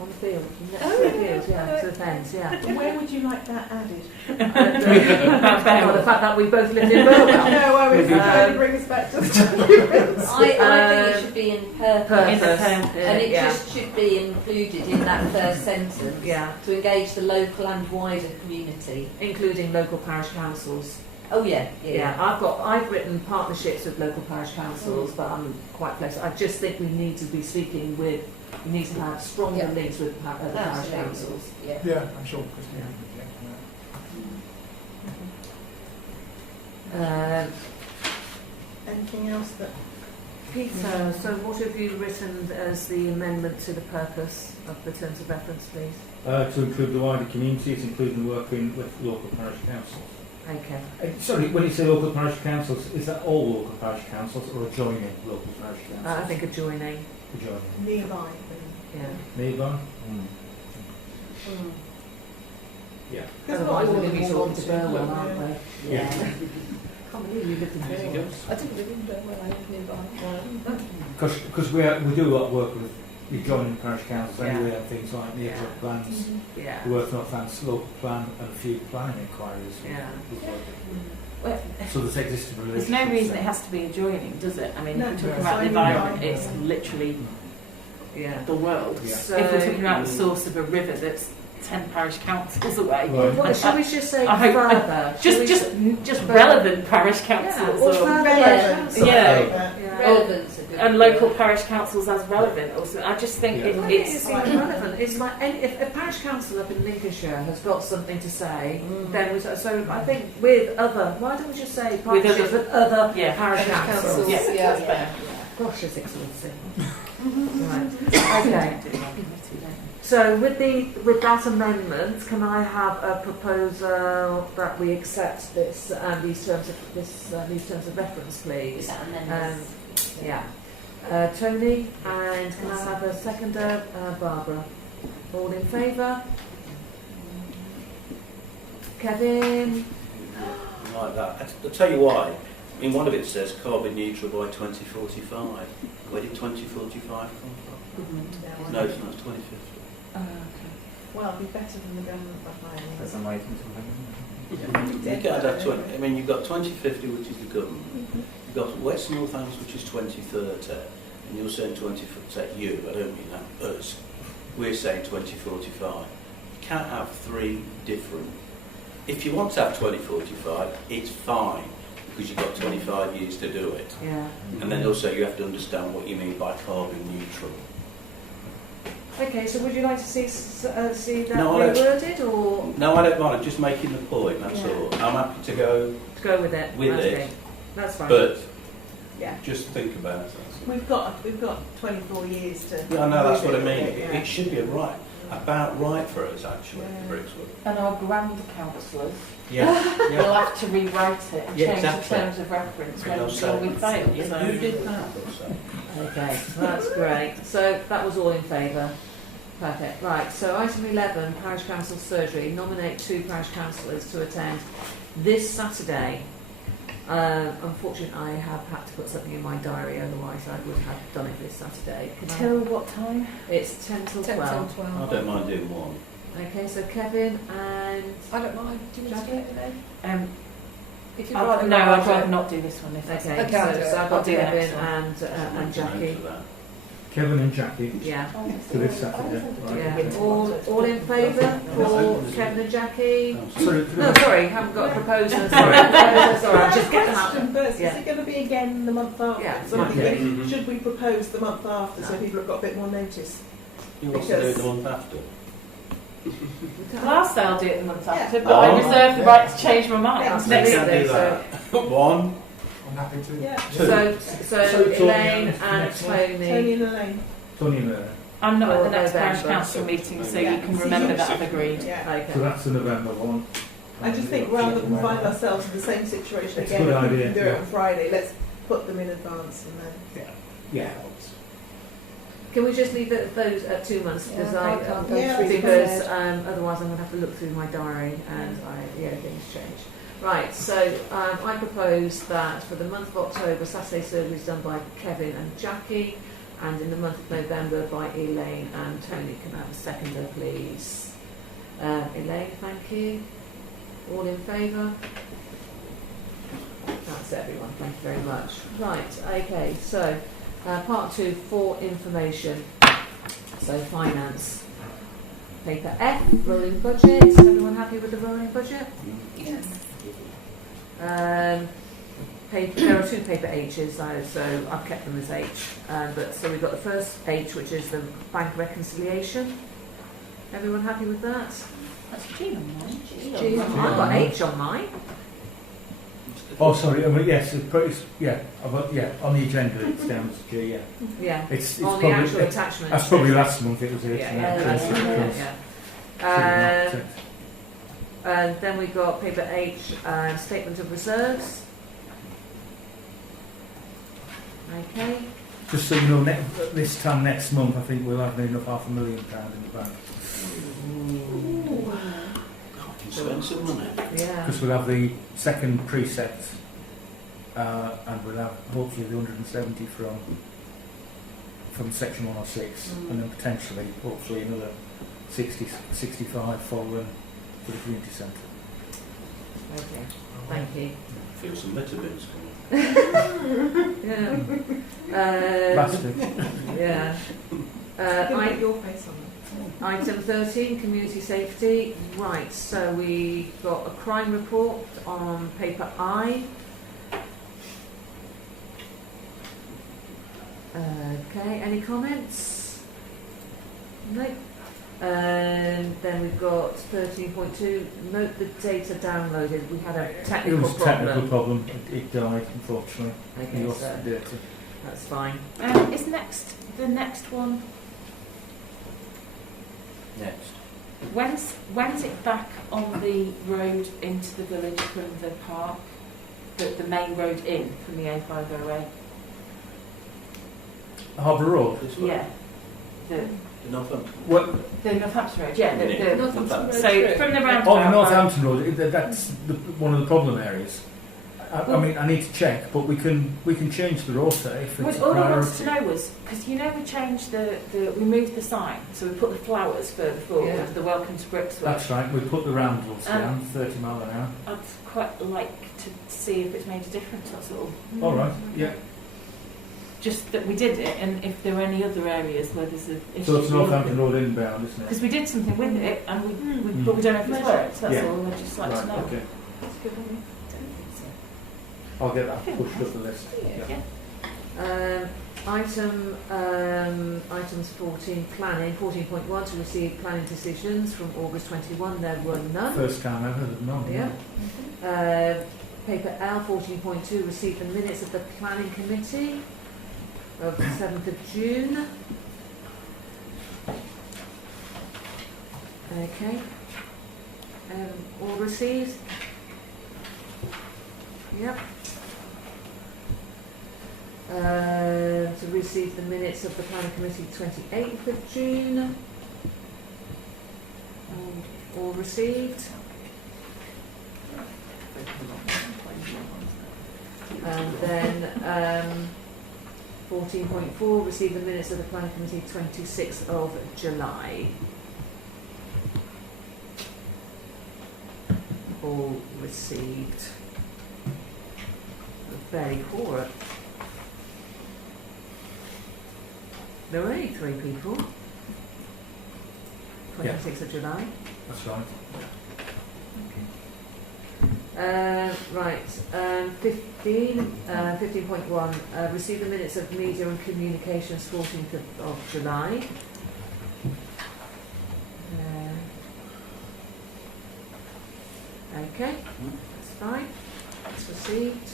on the field, next to the field, yeah, to the fence, yeah. Where would you like that added? Well, the fact that we both lived in Burwell. No, I was trying to bring us back to the documents. I think it should be in purpose. Purpose. And it Yeah. just should be included in that first sentence. Yeah, To engage the local and wider community. including local parish councils. Oh yeah, Yeah, I've written partnerships with local parish councils, but I'm quite flexible. I just think we need to be speaking with, we need to have stronger Yeah. links with other parish Absolutely. councils. Yeah. Yeah, I'm sure Christine would object Anything else that? Peter, so what have you written as the amendment to the purpose of the terms of reference, please? To include the wider communities, including working with local parish councils. Okay. Sorry, when you say local parish councils, is that all local parish councils or adjoining local parish councils? I think adjoining, Adjoining. Nearby. yeah. Nearby? Yeah. Because Otherwise not we're all going of to be them talking want to to, Burwell, yeah. aren't we? Yeah. Can't believe you lived in Burwell. I didn't live in Burwell, I lived nearby. Because we do a lot of work with the adjoining parish councils Yeah. anyway, and things like near Yeah. plans, Yeah. the work Northants local plan, and a few planning inquiries. Yeah. Well, So there's existing there's relationships. no reason it there. has to be adjoining, does it? I mean, No, if we're talking no, about the it's environment, only it's literally Yeah. the world. Yeah. So, If we're talking about the source of a river that's 10 parish councils away, Right. well, shall we just say I hope- further? Shall we just relevant parish councils. or or- further Yeah. councils? Yeah. Yeah. Relevance a good and local parish councils as relevant. Also, I just think Yeah. It's it's irrelevant. It's like if a parish council up in Lincolnshire has got something to say, then we, so I think with other. Why don't we just say partnerships with other Yeah. parish councils? Yeah, Yeah. that's better. Gosh, it's exhausting. Right. Okay. So with that amendment, can I have a proposal that we accept this these terms of reference, please? Is that amendment? Yeah. Tony, and can I have a seconder? Barbara. All in favour? Kevin? Like that. I'll tell you why. In one of it says carbon neutral by 2045. Where did 2045 come from? No, it's not. It's 2050. Well, it'd be better than the government behind There's me. some waiting to You can't have 20. I mean, you've got 2050, which is the government. You've got West Northants, which is 2030, and you're saying 2040. You, I don't mean that. Us. We're saying 2045. You can't have three different. If you want to have 2045, it's fine because you've got 25 years to do it. Yeah. And then also you have to understand what you mean by carbon neutral. Okay, so would you like to see that No, I don't. reworded, or No, I don't mind. I'm just making the point. That's Yeah. all. I'm happy to go to go with it? with Okay. it, That's fine. but Yeah. just think about it. We've got 24 years to. Yeah, I know, that's what I move mean. it, yeah. It should be about right for us, actually, Yeah. Brixwood. And our grand councillors Yeah, will have to rewrite it and Yeah, change exactly. the terms of reference when They'll say, we fail. "Yeah, So. you did that." they'll say. Okay, that's great. So that was all in favour. Perfect. Right, so item 11, Parish Council Surgery. Nominate 2 parish councillors to attend this Saturday. Unfortunately, I have had to put something in my diary, otherwise I would have done it this Saturday. Can I- Till what time? It's 10 till 10 12. till I 12. don't mind doing one. Okay, so Kevin and I don't mind. Do you want to do it today? If you'd No, rather I'd not, rather not do this one if that's okay, Okay, I'll do it. so I've I'll got do the Kevin next one. and Jackie. For that. Kevin and Jackie Yeah. to this Saturday. Right. Yeah. All in favour for Kevin and Jackie? Oh, Sorry, No, sorry, haven't got a proposal. Sorry, I'm just getting out. Question first, Yeah. is it going to be again the month after? Yeah. So I'm Yeah. thinking, Mhm. should we propose the month after so No. people have got a bit more notice? You want to do it Because- the month after? Last day I'll do it the month after, Yeah. but I Oh. reserve the right to change my mind. Yeah. Next Can't Absolutely. do that. One. I'm happy to. Yeah. Two. So Tony Elaine and and next one. Tony Tony. and Elaine. Tony and Mary. I'm not at the next November. parish council meeting, so Yeah. you can remember that I've agreed. Yeah. So Okay. that's the November one. I just think rather than find ourselves in the same situation It's a again, good if we idea, can do yeah. it on Friday, let's put them in advance and then. Yeah. Can we just leave it at those at 2 months because Yeah, I can't go Yeah, through the because bed. otherwise I'm going to have to look through my diary and things change. Right, so I propose that for the month of October, Saturday surgery is done by Kevin and Jackie, and in the month of November by Elaine and Tony. Can I have a seconder, please? Elaine, thank you. All in favour? That's everyone, thank you very much. Right, okay, so part 2, for information. So finance. Paper F, rolling budget. Is everyone happy with the rolling budget? Yes. There are 2 paper H's, so I've kept them as H. But so we've got the first H, which is the bank reconciliation. Everyone happy with that? That's G on mine. G on mine. I've got H on mine. Oh, sorry. Yes, on the agenda it's down to G. Yeah. Yeah. It's On the probably actual attachment. that's probably last month it was here. Yeah, that's right. Yeah. And then we've got paper H, statement of reserves. Okay. Just so you know, this time next month, I think we'll have enough £500,000 in the bank You spend some money. Yeah. because we'll have the second precept, and we'll have hopefully the 170 from section 106, and then potentially, hopefully, another 65 for the community centre. Okay. Thank you. Feel some litter bins coming. Yeah. Plastic. Yeah. Get your face on it. Item 13, community safety. Right, so we got a crime report on paper I. Okay, any comments? No. Then we've got 13.2, note the data downloaded. We had a It technical was a technical problem. problem. It died, unfortunately. We Okay, lost so the data. that's fine. Is the next one, Next. when's it back on the road into the village from the park? The main road in from the A508? Harbour Road. This one? Yeah. The Northampton. Well, Northampton Road, yeah. Yeah. Northampton Road So through. from the on roundabout. the Northampton Road, that's one of the problem areas. I mean, I need to check, but we can change the rota if it's a All I wanted priority. to know was, because we changed we moved the sign, so we put the flowers further forward, Yeah. the welcome to Brixworth. That's right. We put the roundels down, 30 mile an hour. I'd quite like to see if it's made a difference, that's all. All right. Yeah. Just that we did it, and if there are any other areas where there's an issue. So it's Northampton Road inbound, isn't it? Because we did something with it, and Mm. but we don't know if it's worked, that's Yeah. all. I'd just like to know. Okay. That's good, isn't it? Don't think so. I'll get that pushed up the list. Yeah. Items 14, planning. 14.1, to receive planning decisions from August 21. There were none. First time ever, none. Yeah. Paper L 14.2, receive the minutes of the planning committee of the 7th of June. Okay. All received? Yep. To receive the minutes of the planning committee 28th of June. All received? And then 14.4, receive the minutes of the planning committee 26th of July. All received. Very poor. There were only 3 people. 26th of July. That's right. Right, 15.1, receive the minutes of media and communications 14th of July. Okay, that's fine, that's received.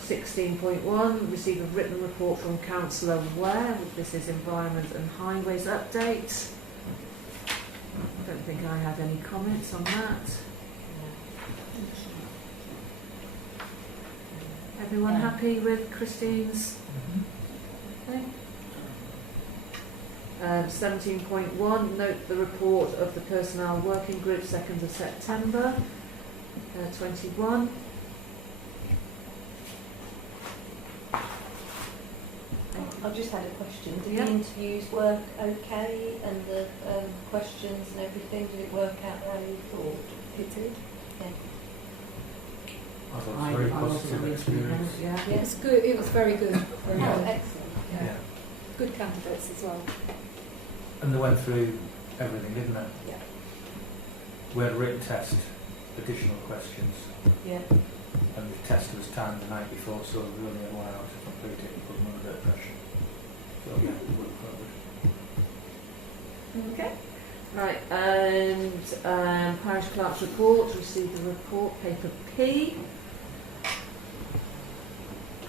16.1, receive a written report from Councillor Ware. This is Environment and Highways update. I don't think I had any comments on that. Everyone happy with Christine's thing? 17.1, note the report of the Personnel Working Group, 2nd of September 21. I've just had a question. Did Yeah. the interviews work okay, and the questions and everything, did it work out how you thought? It did. I thought it was a very positive experience. Yeah. It was good. It was very good. Very Oh, good. excellent. Yeah. Good candidates as well. And they went through everything, didn't they? Yeah. We had a written test, additional questions, Yeah. and the test was timed the night before, so we only had 1 hour to complete it and put them under a bit of pressure. So yeah, it worked quite good. Okay. Right, and Parish Clerk's report, received the report, paper P.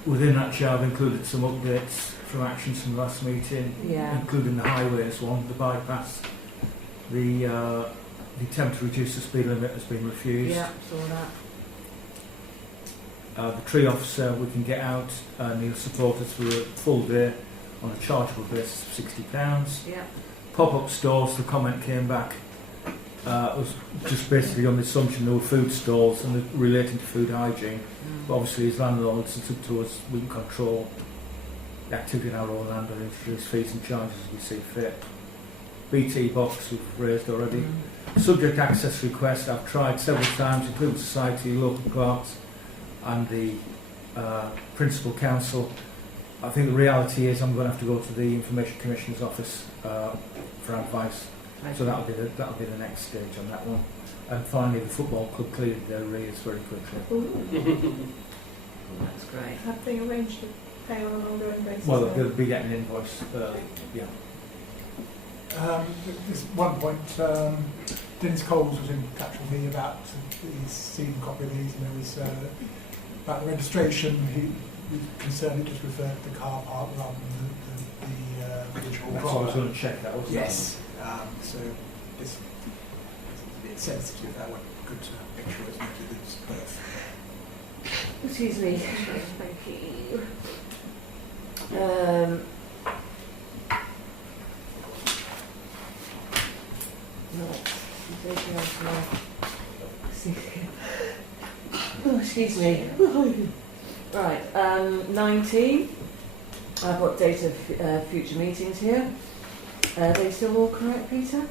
Within that chair, I've included some updates from actions from the last meeting, Yeah. including the highways one, the bypass. The attempt to reduce the speed limit has been refused. Yeah, saw that. The tree officer, we can get out and he'll support us for a full day on a chargeable basis of £60. Yeah. Pop-up stores, the comment came back, was just basically on the assumption there were food stalls and relating to food hygiene. But obviously as landlords, it's up to us, we can control the activity in our own land and introduce fees and charges as we see fit. BT box we've raised already. Subject access request, I've tried several times, including society, local clerks and the principal council. I think the reality is I'm going to have to go to the Information Commissioner's office for advice. So that'll be the next stage on that one. And finally, the football club cleared their arrears very quickly. Ooh. That's great. Have they arranged pay on an ongoing basis? Well, or- they'll be getting an invoice early, yeah. There's one point, Dennis Coles was in touch with me about the seen copy of these, and there was about the registration. He was concerned it just referred to the car park rather than the original That's what I was product. going to check that, wasn't it? Yes, so it's a bit sensitive. That one, good to make sure it's noted as birth. Excuse me. Thank you. Oh, excuse me. Right, 19. I've got date of future meetings here. Are they still all correct, Peter?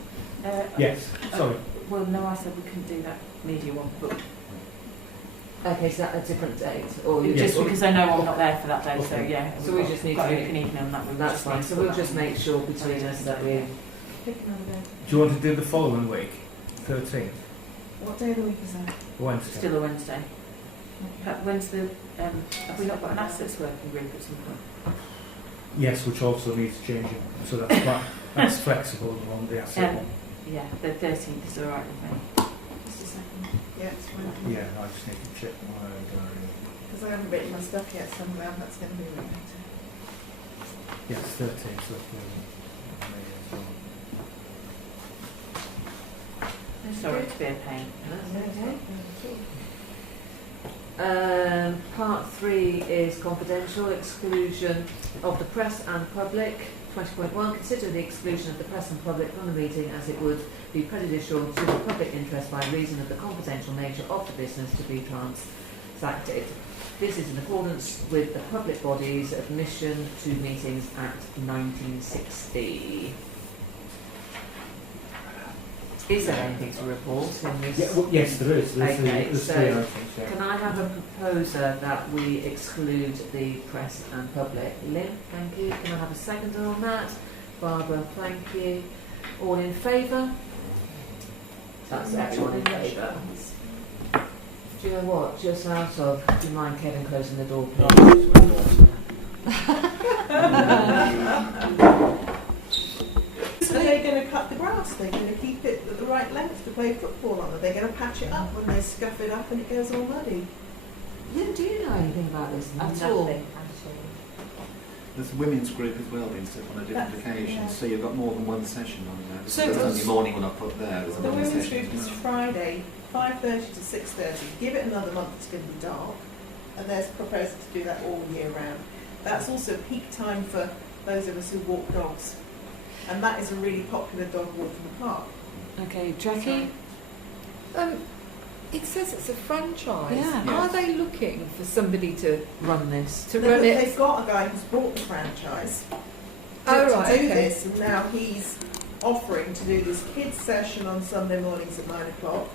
Yes, sorry. Well, no, I said we couldn't do that media one, but Okay, so that a different date? Or you just just because I know I'm not there for that day, so Okay. yeah. So we just need got to- open evening on that. That's fine. So we'll just make sure between us that we. Pick another day. Do you want to do the following week, 13th, What day of the week is that? Wednesday? Still a Wednesday. When's the? Have we not got an assets working group at some point? Yes, which also needs changing, so that's flexible on the asset one. Yeah, the 13th is all right with me. Just a second. Yeah, it's fine. Yeah, I just need to check my diary. Because I haven't written my stuff yet, so I'm glad that's going to be written later. Yes, 13th, so Sorry to be a pain. Okay. Part 3 is confidential exclusion of the press and public. 20.1. Consider the exclusion of the press and public from the meeting as it would be prejudicial to the public interest by reason of the confidential nature of the business to be transacted. This is in accordance with the public body's admission to meetings Act 1960. Is there anything to report in this? Yeah, well, yes, there is. There's, Okay, there's so 3 items. Yeah. Can I have a proposer that we exclude the press and public? Lynn, thank you. Can I have a seconder on that? Barbara, thank you. All in favour? That's everyone in favour. Do you know what? Just out of, do you mind Kevin closing the door, please? So they're going to cut the grass, they're going to keep it at the right length to play football on, they're going to patch it up when they scuff it up and it goes all muddy. Lynn, do you know anything about this at all? Nothing, actually. There's a women's group as well being set on a different That's- occasion, yeah. so you've got more than one session on there. So There's it's- only morning when I put there, there's The another women's session group as is well. Friday, 5:30 to 6:30. Give it another month, it's going to be dark. And there's proposal to do that all year round. That's also peak time for those of us who walk dogs. And that is a really popular dog walk in the park. Okay, Jackie? It says it's a franchise. Yeah. Are Yes. they looking for somebody to Run this. run it? They've got a guy who's bought the franchise Oh, to right, do okay. this, and now he's offering to do this kids session on Sunday mornings at 9 o'clock.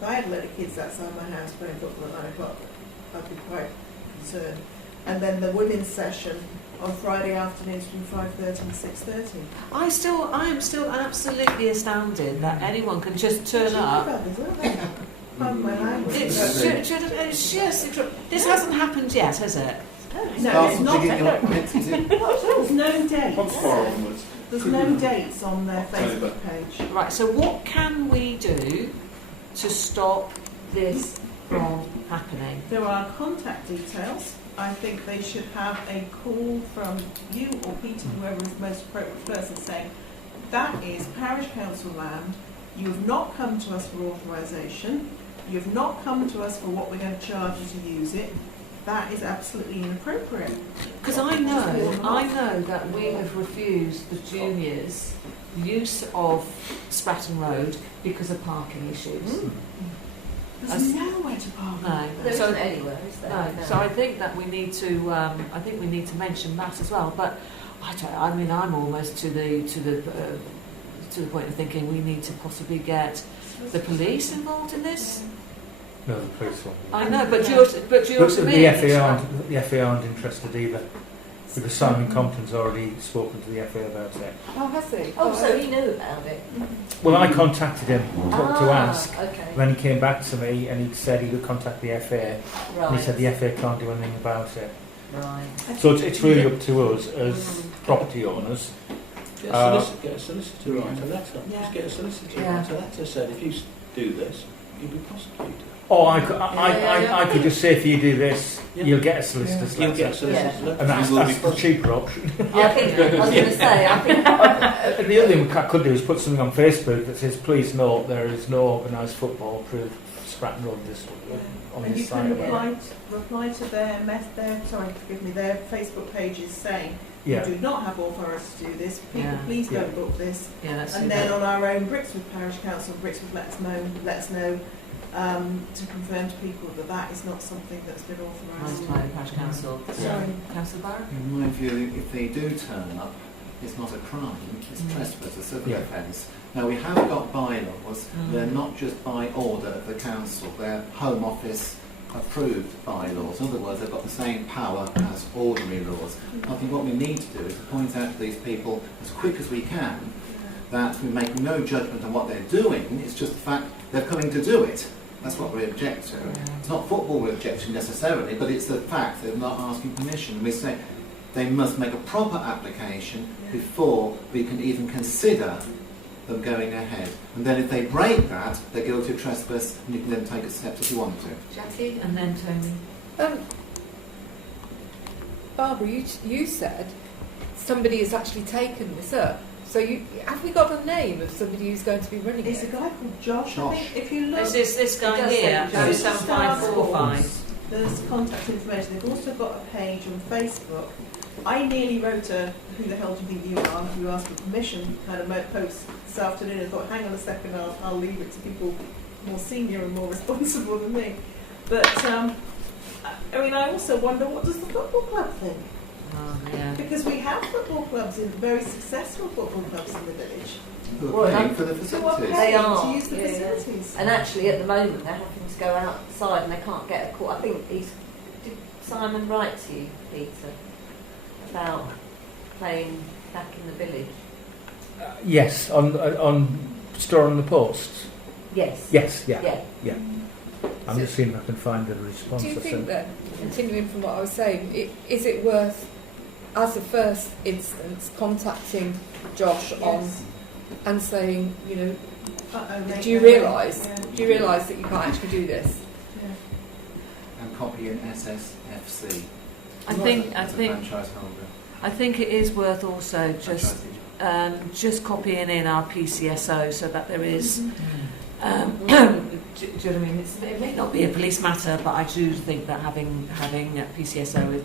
If I had a load of kids outside my house playing football at 9 o'clock, I'd be quite concerned. And then the women's session on Friday afternoons from 5:30 and 6:30. I am still absolutely astounded that anyone can just turn up. Pardon my language. It's just, this hasn't happened yet, has it? No, it's Start not. digging your pits, is it? There's no dates. onwards. There's no dates on their Facebook page. Right, so what can we do to stop this from happening? There are contact details. I think they should have a call from you or Peter, whoever is the most appropriate person, saying, that is parish council land, you have not come to us for authorisation, you have not come to us for what we're going to charge you to use it, that is absolutely inappropriate. Because I know that we have refused the juniors use of Stratton Road because of parking issues. There's nowhere to park. No, There so isn't anywhere, is there? no. So I think that we need to mention that as well. But I'm almost to the point of thinking we need to possibly get the police involved in this. No, the police one. I know, but do you also mean The FA aren't interested either, because Simon Compton's already spoken to the FA about it. Oh, has he? Oh, so he knew about it. Well, I contacted him to ask. Okay. Then he came back to me and he said he would contact the FA. And Right. he said the FA can't do anything about it. Right. So it's really up to us as property owners. Get a solicitor to write a letter. Yeah. Just get a solicitor to Yeah. write a letter saying if you do this, you'll be prosecuted. Or I could just say if you do this, Yeah. you'll get a solicitor's You'll get a letter. solicitor's letter. And that's You will be the cheaper option. I think, I was going to say, I think, And the other thing I could do is put something on Facebook that says, please note there is no organised football approved Stratton Road this on And you this site. can reply to their their Facebook pages saying, Yeah. we do not have authority to do this, people Yeah. please Yeah. don't book this. Yeah, that's And then on our own Brixworth Parish Council, Brixworth let us know to confirm to people that that is not something that's been authorised. by the parish council. Sorry, Councillor Barrett? In my view, if they do turn up, it's not a crime, it's trespass, a civil Yeah. offence. Now, we have got bylaws, they're not just by order of the council, they're Home Office approved bylaws. In other words, they've got the same power as ordinary laws. I think what we need to do is to point out to these people as quick as we can that we make no judgment on what they're doing, it's just the fact they're coming to do it. That's what we object to. It's not football we're objecting necessarily, but it's the fact they're not asking permission. We say they must make a proper application before we can even consider them going ahead. And then if they break that, they're guilty of trespass, and you can then take a step if you want to. Jackie? And then Tony. Barbara, you said somebody has actually taken this up. So have we got a name of somebody who's going to be running There's a it? guy called Josh. I think if you look, This It guy does here, say Josh. 07545. there's contact information. They've also got a page on Facebook. I nearly wrote a "Who the hell do you think you are?" You asked for permission kind of post this afternoon. I thought, hang on a second, I'll leave it to people more senior and more responsible than me. But I mean, I also wonder, what does the football club think? Oh, yeah. Because we have football clubs, very successful football clubs in the village, Who are Well, paying for the who are facilities. They paying are, to use the yeah. facilities. and actually at the moment they're having to go outside and they can't get a call. I think did Simon write to you, Peter, about playing back in the village? Yes, on Store on the Post. Yes. Yes, yeah. Yeah. I'm just seeing if I can find a response. Do you I think sent. then, continuing from what I was saying, is it worth, as a first instance, contacting Josh on Yes. and saying, you know, Uh-oh, do you mate, realise? yeah. Do you realise that you can't actually do this? Yeah. And copy an SSFC. I as a franchise holder. think it is worth also Franchise just copying in our PCSO so that there is. Mm-hmm. Do you know what I mean? It may not be a police matter, but I do think that having a PCSO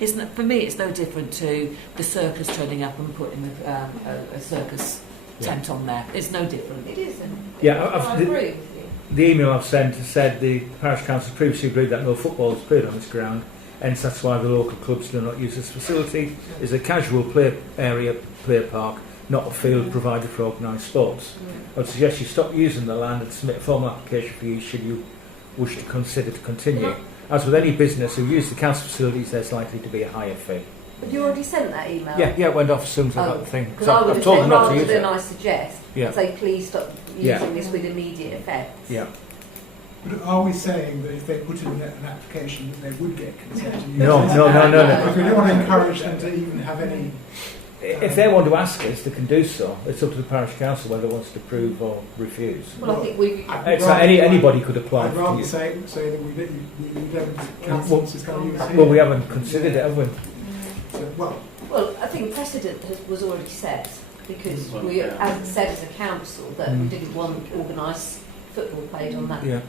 isn't, for me, it's no different to the circus turning up and putting a circus tent on there. It's no different. It isn't. Yeah, I agree with you. The email I've sent has said the parish council previously agreed that no football is played on this ground, hence that's why the local clubs do not use this facility. It's a casual play park, not a field provided for organised sports. I would suggest you stop using the land and submit a formal application for use should you wish to consider to continue. As with any business who use the council facilities, there's likely to be a higher fee. But you already sent that email? Yeah, it went off as soon as I got the thing. Because So I would I've have told said, them not to rather use than it. I suggest, Yeah. say please stop using Yeah. this with immediate effect. Yeah. But are we saying that if they put in an application that they would get consent to use No, this? no. Because we don't want to encourage them to even have any. If they want to ask us, they can do so. It's up to the parish council whether it wants to approve or refuse. Well, I think we. It's like anybody could apply. I'd for rather it. say that we don't council is going to use it. Well, we haven't considered it, have we? So, Well, I think precedent was already set because Well, we, yeah. as said as a council, that we didn't want organised football played on that Yeah.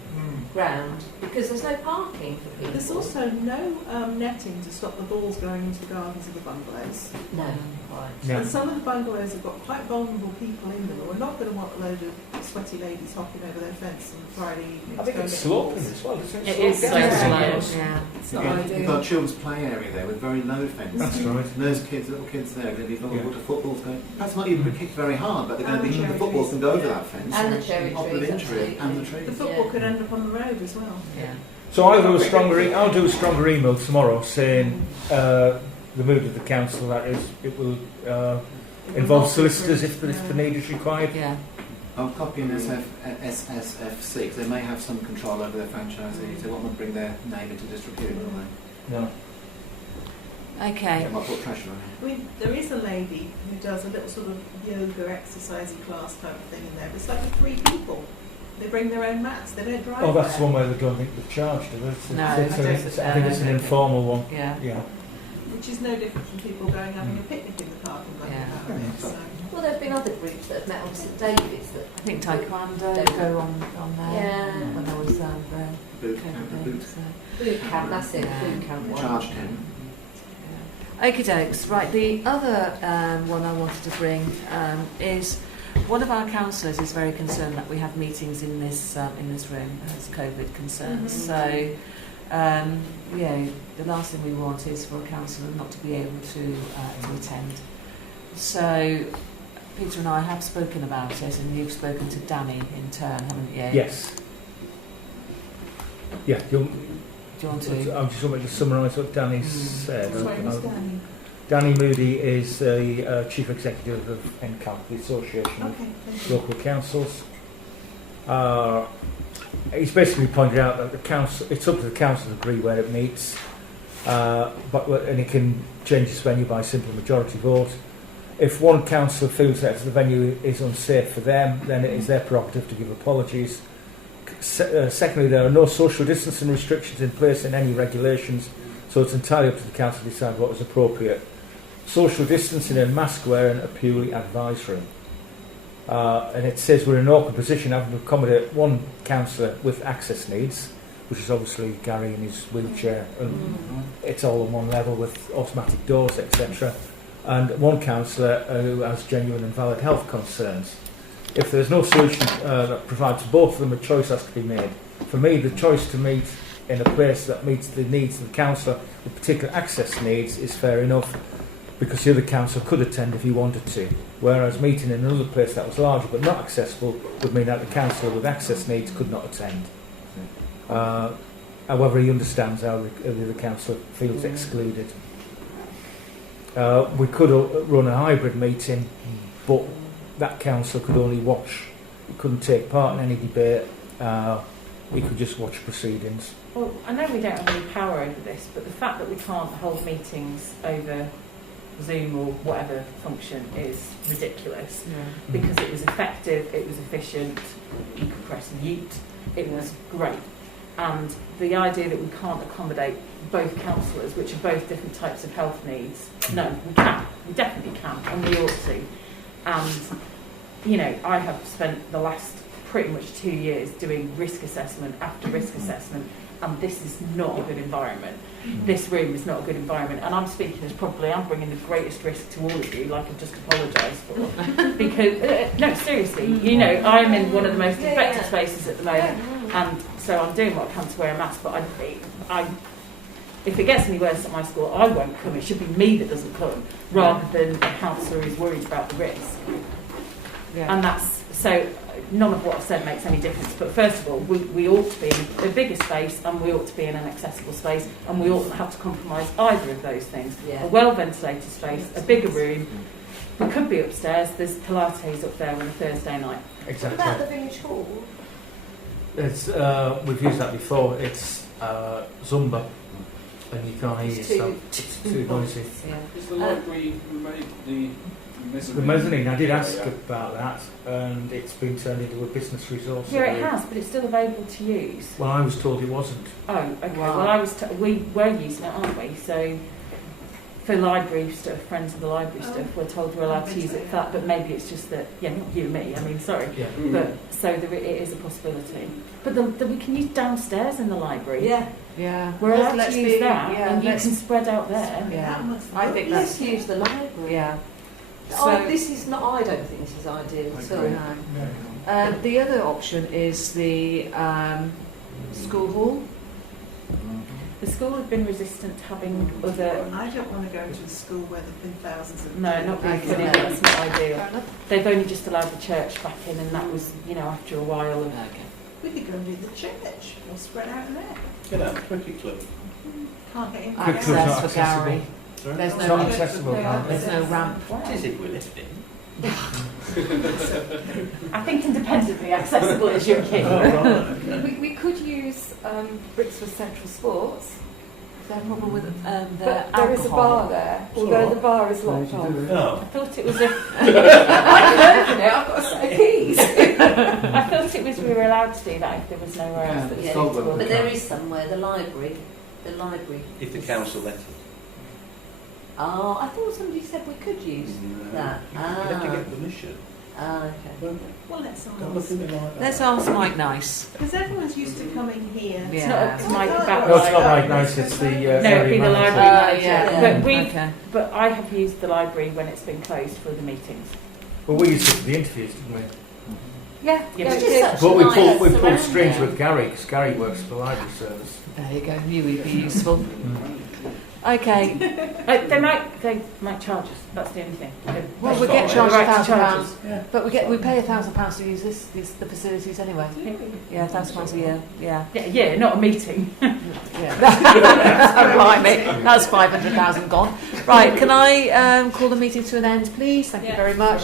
ground because there's no parking for people. There's also no netting to stop the balls going into the gardens of the bungalows. no, right. Yeah. And some of the bungalows have got quite vulnerable people in them who are not going to want a load of sweaty ladies hopping over their fence on Friday evening. I think to go it's and get sloping balls. as well, isn't It it? is so slow. Yeah. It's not You've ideal. got a children's play area there with very low fences. That's right. And those kids, little kids there, are going to be vulnerable Yeah. to footballs going. Perhaps not even kicked very hard, but they're going to be. And The cherry footballs trees. can go over that fence. And the cherry Hop with trees, injury absolutely. and the The trees. football Yeah. could end up on the road as well. Yeah. So I'll do a stronger email tomorrow saying the mood of the council that is it will involve solicitors if the need is required. Yeah. I'll copy in SSFC because they may have some control over their franchisees. They want to bring their name into disrepute, don't they? No. Okay. I might put pressure on I mean, there is a lady who does a little sort of yoga exercisey class type of thing in there. It's like with 3 people. They bring their own mats. They don't drive. Oh, that's the there. one where they don't think they've charged, do they? No, I I don't think think it's an so. informal one. Yeah. Yeah. Which is no different from people going having a picnic in the park and going Yeah. about it. So. Well, there have been other groups that have met on St David's that I think Taekwondo go on there Yeah. when I was there. Boot camp, boot. boot camp, that's it, Yeah. boot camp it. one. Charged him. Okie dokes. Right, the other one I wanted to bring is one of our councillors is very concerned that we have meetings in this room as COVID concerns. So, the last thing we want is for a councillor not to be able to attend. So, Peter and I have spoken about it, and you've spoken to Danny in turn, haven't you? Yes. Yeah, Do you want to? I'm just going to summarise what Danny said. Sorry, who's Danny? Danny Moody is the Chief Executive of NCAP, the Association of Okay, thank you. Local Councils. He's basically pointed out that the council, it's up to the council to agree where it meets, and it can change its venue by simple majority vote. If one council feels that the venue is unsafe for them, then it is their prerogative to give apologies. Secondly, there are no social distancing restrictions in place in any regulations, so it's entirely up to the council to decide what is appropriate. Social distancing and mask wearing are purely advisory. And it says we're in an awkward position having to accommodate one councillor with access needs, which is obviously Gary in his wheelchair, and it's all on one level with automatic doors, etc. And one councillor who has genuine and valid health concerns. If there's no solution that provides both of them, a choice has to be made. For me, the choice to meet in a place that meets the needs of the councillor with particular access needs is fair enough, because the other councillor could attend if he wanted to, whereas meeting in another place that was larger but not accessible would mean that the councillor with access needs could not attend. However, he understands how the other councillor feels excluded. We could run a hybrid meeting, but that councillor could only watch. He couldn't take part in any debate. He could just watch proceedings. Well, I know we don't have any power over this, but the fact that we can't hold meetings over Zoom or whatever function is ridiculous, because it was effective, it was efficient, you could press mute, it was great. And the idea that we can't accommodate both councillors, which are both different types of health needs, no, we can, we definitely can, and we ought to. And, you know, I have spent the last pretty much 2 years doing risk assessment after risk assessment, and this is not a good environment. This room is not a good environment, and I'm speaking as probably I'm bringing the greatest risk to all of you, like I've just apologised for. Because, no, seriously, you know, I'm in one of the most infected spaces at the moment, and so I'm doing what I can to wear a mask, but I if it gets any worse at my school, I won't come. It should be me that doesn't come, rather than a counsellor who's worried about the risk. Yeah. And that's, so none of what I've said makes any difference. But first of all, we ought to be in a bigger space, and we ought to be in an accessible space, and we ought not have to compromise either of those things. Yeah. A well-ventilated space, a bigger room. We could be upstairs. There's Pilates up there on a Thursday night. What about the village hall? It's we've used that before. It's Zumba, and you can't hear yourself. It's too noisy. Yeah. Is the library made the mezzanine? The mezzanine, I did ask about that, and it's been turned into a business resource. Yeah, it has, but it's still available to use. Well, I was told it wasn't. Oh, okay. Wow. Well, I was we were using it, aren't we? So for library stuff, friends of the library stuff, we're told we're allowed to use it for that, but maybe it's just that, yeah, not you and me, I mean, sorry. Yeah. But so it is a possibility. But we can use downstairs in the library. Yeah. We're allowed Let's to use be- that, yeah, and you let's- can spread out there. Yeah. I think Let's that's use the library. yeah. This is not. I don't think this is ideal at all. No. The other option is the school hall. The school have been resistant to having other. I don't want to go to a school where there have been thousands of No, not being Okay. funny, but that's not ideal. Fair enough. They've only just allowed the church back in, and that was, you know, after a while of. We could go and do the church or spread out in there. Get out, cricket club. Can't get in. Quick club's not Access for accessible. Gary. Sorry? There's It's no not accessible. There's no ramp. What is it we're lifting? I think independently accessible is your key. Oh, right. We could use Brixworth Central Sports there a problem with their But there is a alcohol? bar there, although the bar is locked off. Oh. I thought it was a. I opened it. I've got a set of keys. I thought it was we were allowed to do that if there was nowhere else that was Yeah. suitable. But there is somewhere, the library. If the council let it. Oh, I thought somebody said we could use that. You have to get permission. Okay. Well, let's Don't look ask. at me like that. Let's ask Mike Nice. Because everyone's used to coming here. It's not up to Mike Oh, about No, the it's not library. Mike Nice, it's the No, it'd be area the manager. library manager. yeah. But we, Okay. but I have used the library when it's been closed for the meetings. Well, we used it for the interviews, didn't we? Yeah, It's yeah. But just such But a we nice pulled surrounding. strings with Gary, because Gary works for the library service. There you go. Knew he'd be useful. Okay. they might charge us. That's the only thing. Well, we That's get fine. charged Right to charge £1,000, us. but we pay £1,000 to use the facilities anyway. Yeah, £1,000 a year. Yeah. Yeah, not a meeting. Yeah. Blimey, that's 500,000 gone. Right, can I call the meeting to an end, please? Thank you very much.